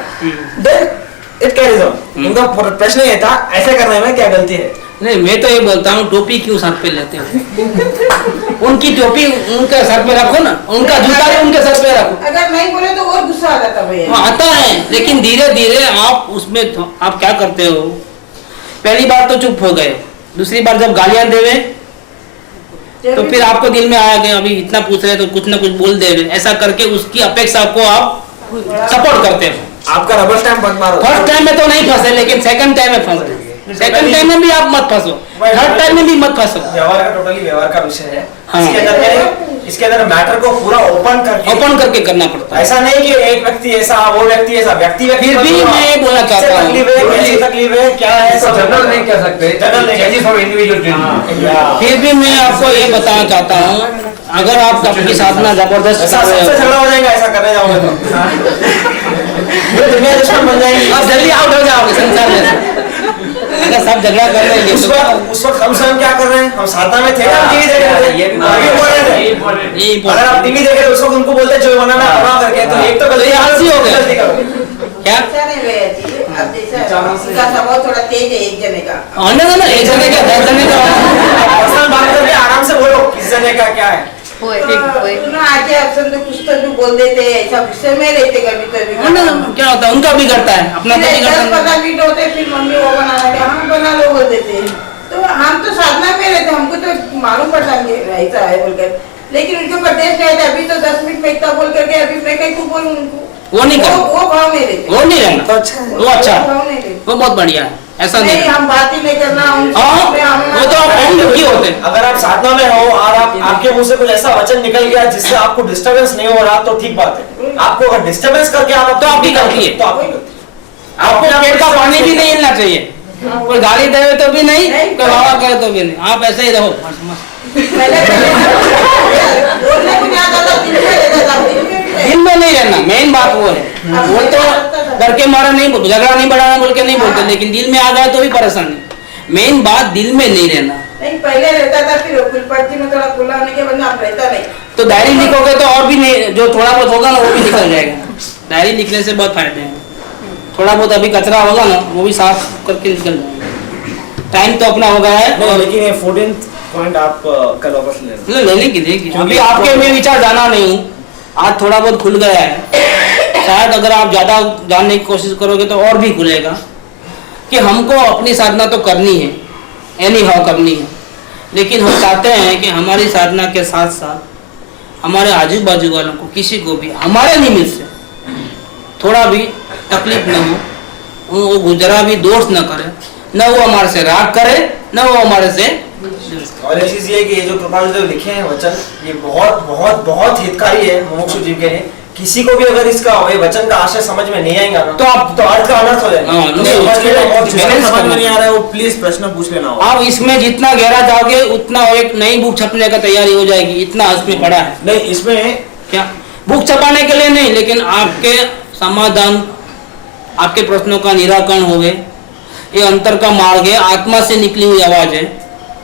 देन इट कैरीज ऑन। उनका प्रश्न ये था ऐसे करने में क्या गलती है। नहीं, मैं तो ये बोलता हूँ टोपी क्यों सर पे लेते हो? उनकी टोपी उनके सर पे रखो ना, उनका जूता भी उनके सर पे रखो। अगर नहीं बोले तो और गुस्सा आ जाता भैया। आता है, लेकिन धीरे धीरे आप उसमें आप क्या करते हो, पहली बार तो चुप हो गए, दूसरी बार जब गालियां देवे तो फिर आपको दिल में आया कि अभी इतना पूछ रहे तो कुछ ना कुछ बोल दे, ऐसा करके उसकी अपेक्षा को आप सपोर्ट करते हो। आपका रबर स्टैम्प मत मारो। फर्स्ट टाइम में तो नहीं फंसे, लेकिन सेकंड टाइम में फंस गए। सेकंड टाइम में भी आप मत फंसो, थर्ड टाइम में भी मत फंसो। व्यवहार का टोटली व्यवहार का विषय है। हाँ। इसके अंदर मैटर को पूरा ओपन करके करना पड़ता है। ऐसा नहीं कि एक व्यक्ति ऐसा वो व्यक्ति ऐसा, व्यक्ति फिर भी मैं ये बोलना चाहता हूँ, कैसी तकलीफ है क्या है, सब जनरल नहीं कह सकते, फिर भी मैं आपको ये बताना चाहता हूँ, अगर आप अपनी साधना जबरदस्त कर रहे हो, झगड़ा हो जाएगा ऐसा करने जाओगे तो दुनिया दुश्मन बन जाएगी, आप जल्दी आउट हो जाओगे संसार में। अगर सब झगड़ा कर रहे हैं उस वक्त हम स्वयं क्या कर रहे हैं, हम साधना में थे, हम टीवी देख रहे थे, ये भी इम्पोर्टेंट है। अगर आप टीवी देख रहे हो उस वक्त उनको बोलते जो बनाना है बना करके, तो एक तो गलती आलसी हो गए क्या? ऐसा नहीं भैया जी, अब जैसा इसका स्वभाव थोड़ा तेज है एक जने का, होने दो ना, एक जने का 10 जने का पर्सनल बात करके आराम से बोलो किस जने का क्या है। तो आके अक्सर तो कुछ तो जो बोल देते हैं, ऐसा गुस्से में रहते कभी कभी। क्या होता है, उनका भी करता है अपना तो भी करता है। 10-15 मिनट होते फिर मम्मी वो बनाना है, हम बना लो बोल देते हैं। तो हम तो साधना में रहते, हमको तो मालूम पड़ता है ऐसा है बोलकर, लेकिन उनके ऊपर टेस्ट रहता है। अभी तो 10 मिनट में इतना बोल करके अभी मैं कहीं को बोलूं उनको, वो नहीं करना, वो भाव में रहते, वो नहीं रहना, तो अच्छा है, वो अच्छा है, भाव नहीं रहते। वो बहुत बढ़िया है, ऐसा नहीं नहीं। हम बात ही नहीं करना, वो तो आप दुखी होते हैं। अगर आप साधना में हो और आपके मुंह से कुछ ऐसा वचन निकल गया जिससे आपको डिस्टरबेंस नहीं हो रहा तो ठीक बात है। आपको अगर डिस्टरबेंस करके आप तो आपकी गलती है, तो आपकी गलती। आपको पेट का पानी भी नहीं हिलना चाहिए, कोई गाली दे तो भी नहीं, कोई हवा करे तो भी नहीं, आप ऐसे ही रहो। दिन में नहीं रहना, मेन बात वो है। वो तो डर के मारा नहीं, झगड़ा नहीं बढ़ाना बोल के नहीं बोलते, लेकिन दिल में आ जाए तो भी परेशानी। मेन बात दिल में नहीं रहना। नहीं पहले रहता था, फिर कुलपति में थोड़ा खुला होने के बाद आप रहता नहीं। तो डायरी लिखोगे तो और भी नहीं, जो थोड़ा बहुत होगा ना वो भी निकल जाएगा। डायरी लिखने से बहुत फायदे हैं, थोड़ा बहुत अभी कचरा होगा ना वो भी साफ करके निकल जाएगा। टाइम तो अपना हो गया है, लेकिन ये 14th पॉइंट आप कल वापस ले लेने की देखिए, क्योंकि आपके में विचार जाना नहीं हूँ, आज थोड़ा बहुत खुल गया है। शायद अगर आप ज्यादा जानने की कोशिश करोगे तो और भी खुलेगा कि हमको अपनी साधना तो करनी है, एनी हाउ करनी है, लेकिन हम चाहते हैं कि हमारी साधना के साथ साथ हमारे आजू बाजू वालों को, किसी को भी हमारे निमित्त से थोड़ा भी तकलीफ न हो, वो गुजरा भी दोष न करे, न वो हमारे से राग करे, न वो हमारे से। और एक चीज ये कि ये जो कृपालुदेव लिखे हैं वचन, ये बहुत बहुत बहुत हितकारी है मुमुक्षु जीव के लिए। किसी को भी अगर इसका ये वचन का आशय समझ में नहीं आएगा ना, तो अर्थ का अनर्थ हो जाएगा। समझ में नहीं आ रहा है वो प्लीज प्रश्न पूछ लेना होगा। आप इसमें जितना गहरा जाओगे उतना एक नई बुक छपने का तैयारी हो जाएगी, इतना इसमें पड़ा है। नहीं इसमें क्या बुक छपाने के लिए नहीं, लेकिन आपके समाधान, आपके प्रश्नों का निराकरण हो गए, ये अंतर का मार्ग है, आत्मा से निकली हुई आवाज है।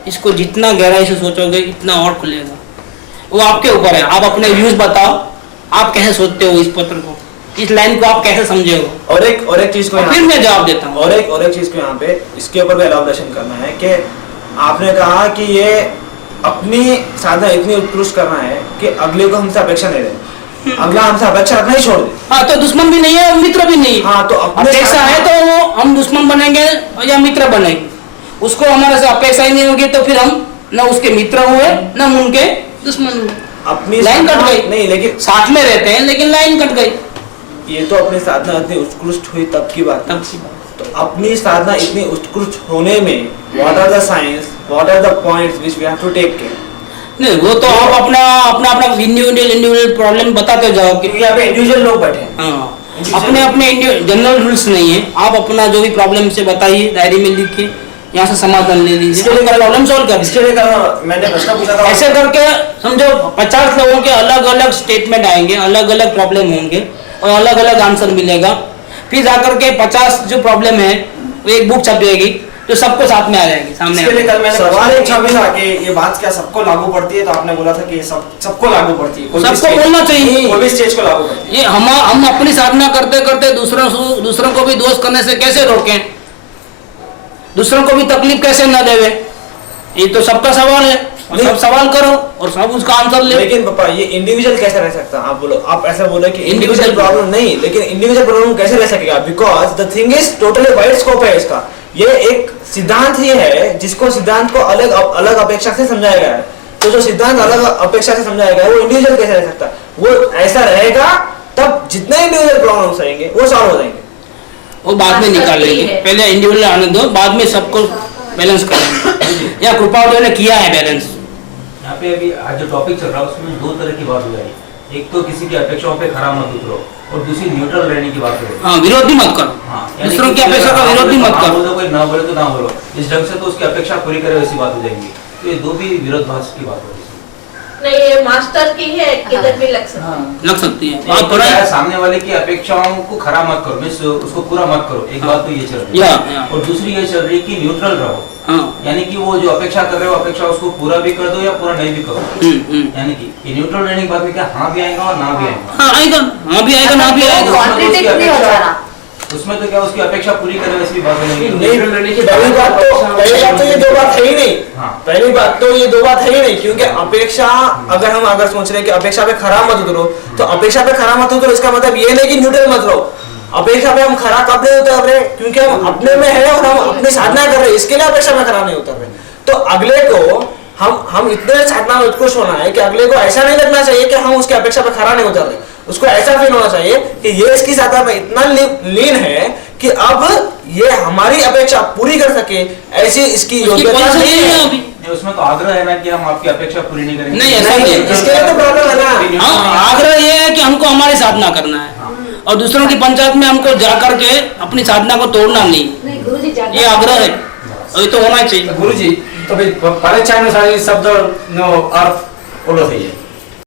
इसको जितना गहराई से सोचोगे इतना और खुलेगा। वो आपके ऊपर है, आप अपने व्यूज बताओ, आप कैसे सोचते हो इस पत्र को, इस लाइन को आप कैसे समझे हो। और एक चीज को फिर मैं जवाब देता हूँ। और एक चीज को यहाँ पे इसके ऊपर भी एलाबोरेशन करना है कि आपने कहा कि ये अपनी साधना इतनी उत्कृष्ट करना है कि अगले को हमसे अपेक्षा नहीं रहे, अगला हमसे अपेक्षा रखना ही छोड़ दे। हाँ, तो दुश्मन भी नहीं है और मित्र भी नहीं है। हाँ, तो अपेक्षा है तो वो हम दुश्मन बनेंगे या मित्र बनेंगे, उसको हमारे से अपेक्षा ही नहीं होगी तो फिर हम न उसके मित्र हुए न उनके दुश्मन हुए। अपनी लाइन कट गई। नहीं, लेकिन साथ में रहते हैं लेकिन लाइन कट गई। ये तो अपनी साधना इतनी उत्कृष्ट हुई तब की बात। तो अपनी साधना इतनी उत्कृष्ट होने में what are the science, what are the points which we have to take care. नहीं, वो तो आप अपना इंडिविजुअल प्रॉब्लम बताते जाओ कि यहाँ पे इंडिविजुअल लोग बैठे हैं। हाँ, अपने जनरल रूल्स नहीं है। आप अपना जो भी प्रॉब्लम से बताइए, डायरी में लिखिए, यहाँ से समाधान ले लीजिए, इसके लिए प्रॉब्लम सॉल्व कर इसके लिए मैंने प्रश्न पूछा था। ऐसे करके समझो 50 लोगों के अलग अलग स्टेटमेंट आएंगे, अलग अलग प्रॉब्लम होंगे और अलग अलग आंसर मिलेगा। फिर जाकर के 50 जो प्रॉब्लम है वो एक बुक छप जाएगी तो सबको साथ में आ जाएगी सामने। इसके लिए कल मैंने सवाल एक छापी था कि ये बात क्या सबको लागू पड़ती है, तो आपने बोला था कि सबको लागू पड़ती है, सबको बोलना चाहिए, कोई भी स्टेज को लागू पड़ती है। ये हम अपनी साधना करते करते दूसरों को भी दोष करने से कैसे रोकें, दूसरों को भी तकलीफ कैसे न देवे, ये तो सबका सवाल है। और सब सवाल करो और सब उसका आंसर ले। लेकिन पापा ये इंडिविजुअल कैसे रह सकता है? आप बोलो, आप ऐसा बोलो कि इंडिविजुअल प्रॉब्लम नहीं, लेकिन इंडिविजुअल प्रॉब्लम कैसे रह सकेगा? Because the thing is totally wide scope है इसका। ये एक सिद्धांत ही है जिसको सिद्धांत को अलग अलग अपेक्षा से समझाया गया है। तो जो सिद्धांत अलग अपेक्षा से समझाया गया है वो इंडिविजुअल कैसे रह सकता है? वो ऐसा रहेगा तब जितने इंडिविजुअल प्रॉब्लम्स रहेंगे वो सॉल्व हो जाएंगे। वो बाद में निकाल लेंगे, पहले इंडिविजुअल आने दो, बाद में सबको बैलेंस करेंगे। या कृपा ने किया है बैलेंस। यहाँ पे अभी आज जो टॉपिक चल रहा है उसमें दो तरह की बात हो जाएगी, एक तो किसी की अपेक्षाओं पे खरा मत उतरो और दूसरी न्यूट्रल रहने की बात हो। हाँ, विरोध भी मत करो। हाँ, दूसरों की अपेक्षा का विरोध भी मत करो। कोई ना बोले तो ना बोलो, इस ढंग से तो उसकी अपेक्षा पूरी करे वैसी बात हो जाएगी। तो ये दो भी विरोधाभास की बात हो। नहीं, ये मास्टर की है, किधर भी लग सकती है। बात थोड़ा सामने वाले की अपेक्षाओं को खरा मत करो, मींस उसको पूरा मत करो। एक बात तो ये चल रही है और दूसरी ये चल रही है कि न्यूट्रल रहो। यानी कि वो जो अपेक्षा कर रहे हो अपेक्षा उसको पूरा भी कर दो या पूरा नहीं भी करो। यानी कि ये न्यूट्रल रहने के बाद में क्या हाँ भी आएगा और ना भी आएगा। हाँ आएगा, हाँ भी आएगा, ना भी आएगा। उसमें तो क्या उसकी अपेक्षा पूरी करे वैसी बात नहीं। पहली बात तो ये दो बात है ही नहीं। पहली बात तो ये दो बात है ही नहीं, क्योंकि अपेक्षा अगर सोच रहे हैं कि अपेक्षा पे खरा मत उतरो, तो अपेक्षा पे खरा मत उतरो इसका मतलब ये नहीं कि न्यूट्रल मत रहो। अपेक्षा पे हम खरा कब नहीं उतर रहे? क्योंकि हम अपने में है और हम अपनी साधना कर रहे हैं, इसके लिए अपेक्षा पे खरा नहीं उतर रहे। तो अगले को हम इतने साधना में उत्कृष्ट होना है कि अगले को ऐसा नहीं लगना चाहिए कि हम उसकी अपेक्षा पे खरा नहीं उतर रहे। उसको ऐसा फील होना चाहिए कि ये इसकी साधना में इतना लीन है कि अब ये हमारी अपेक्षा पूरी कर सके, ऐसी इसकी योग्यता नहीं है अभी। उसमें तो आग्रह है ना कि हम आपकी अपेक्षा पूरी नहीं करेंगे। नहीं, ऐसा नहीं, इसके लिए तो प्रॉब्लम है ना। हाँ, आग्रह ये है कि हमको हमारी साधना करना है और दूसरों की पंचायत में हमको जाकर के अपनी साधना को तोड़ना नहीं, ये आग्रह है और ये तो होना चाहिए। गुरुजी, तो भाई परीक्षा अनुसार शब्द नो अर्थ बोलो चाहिए।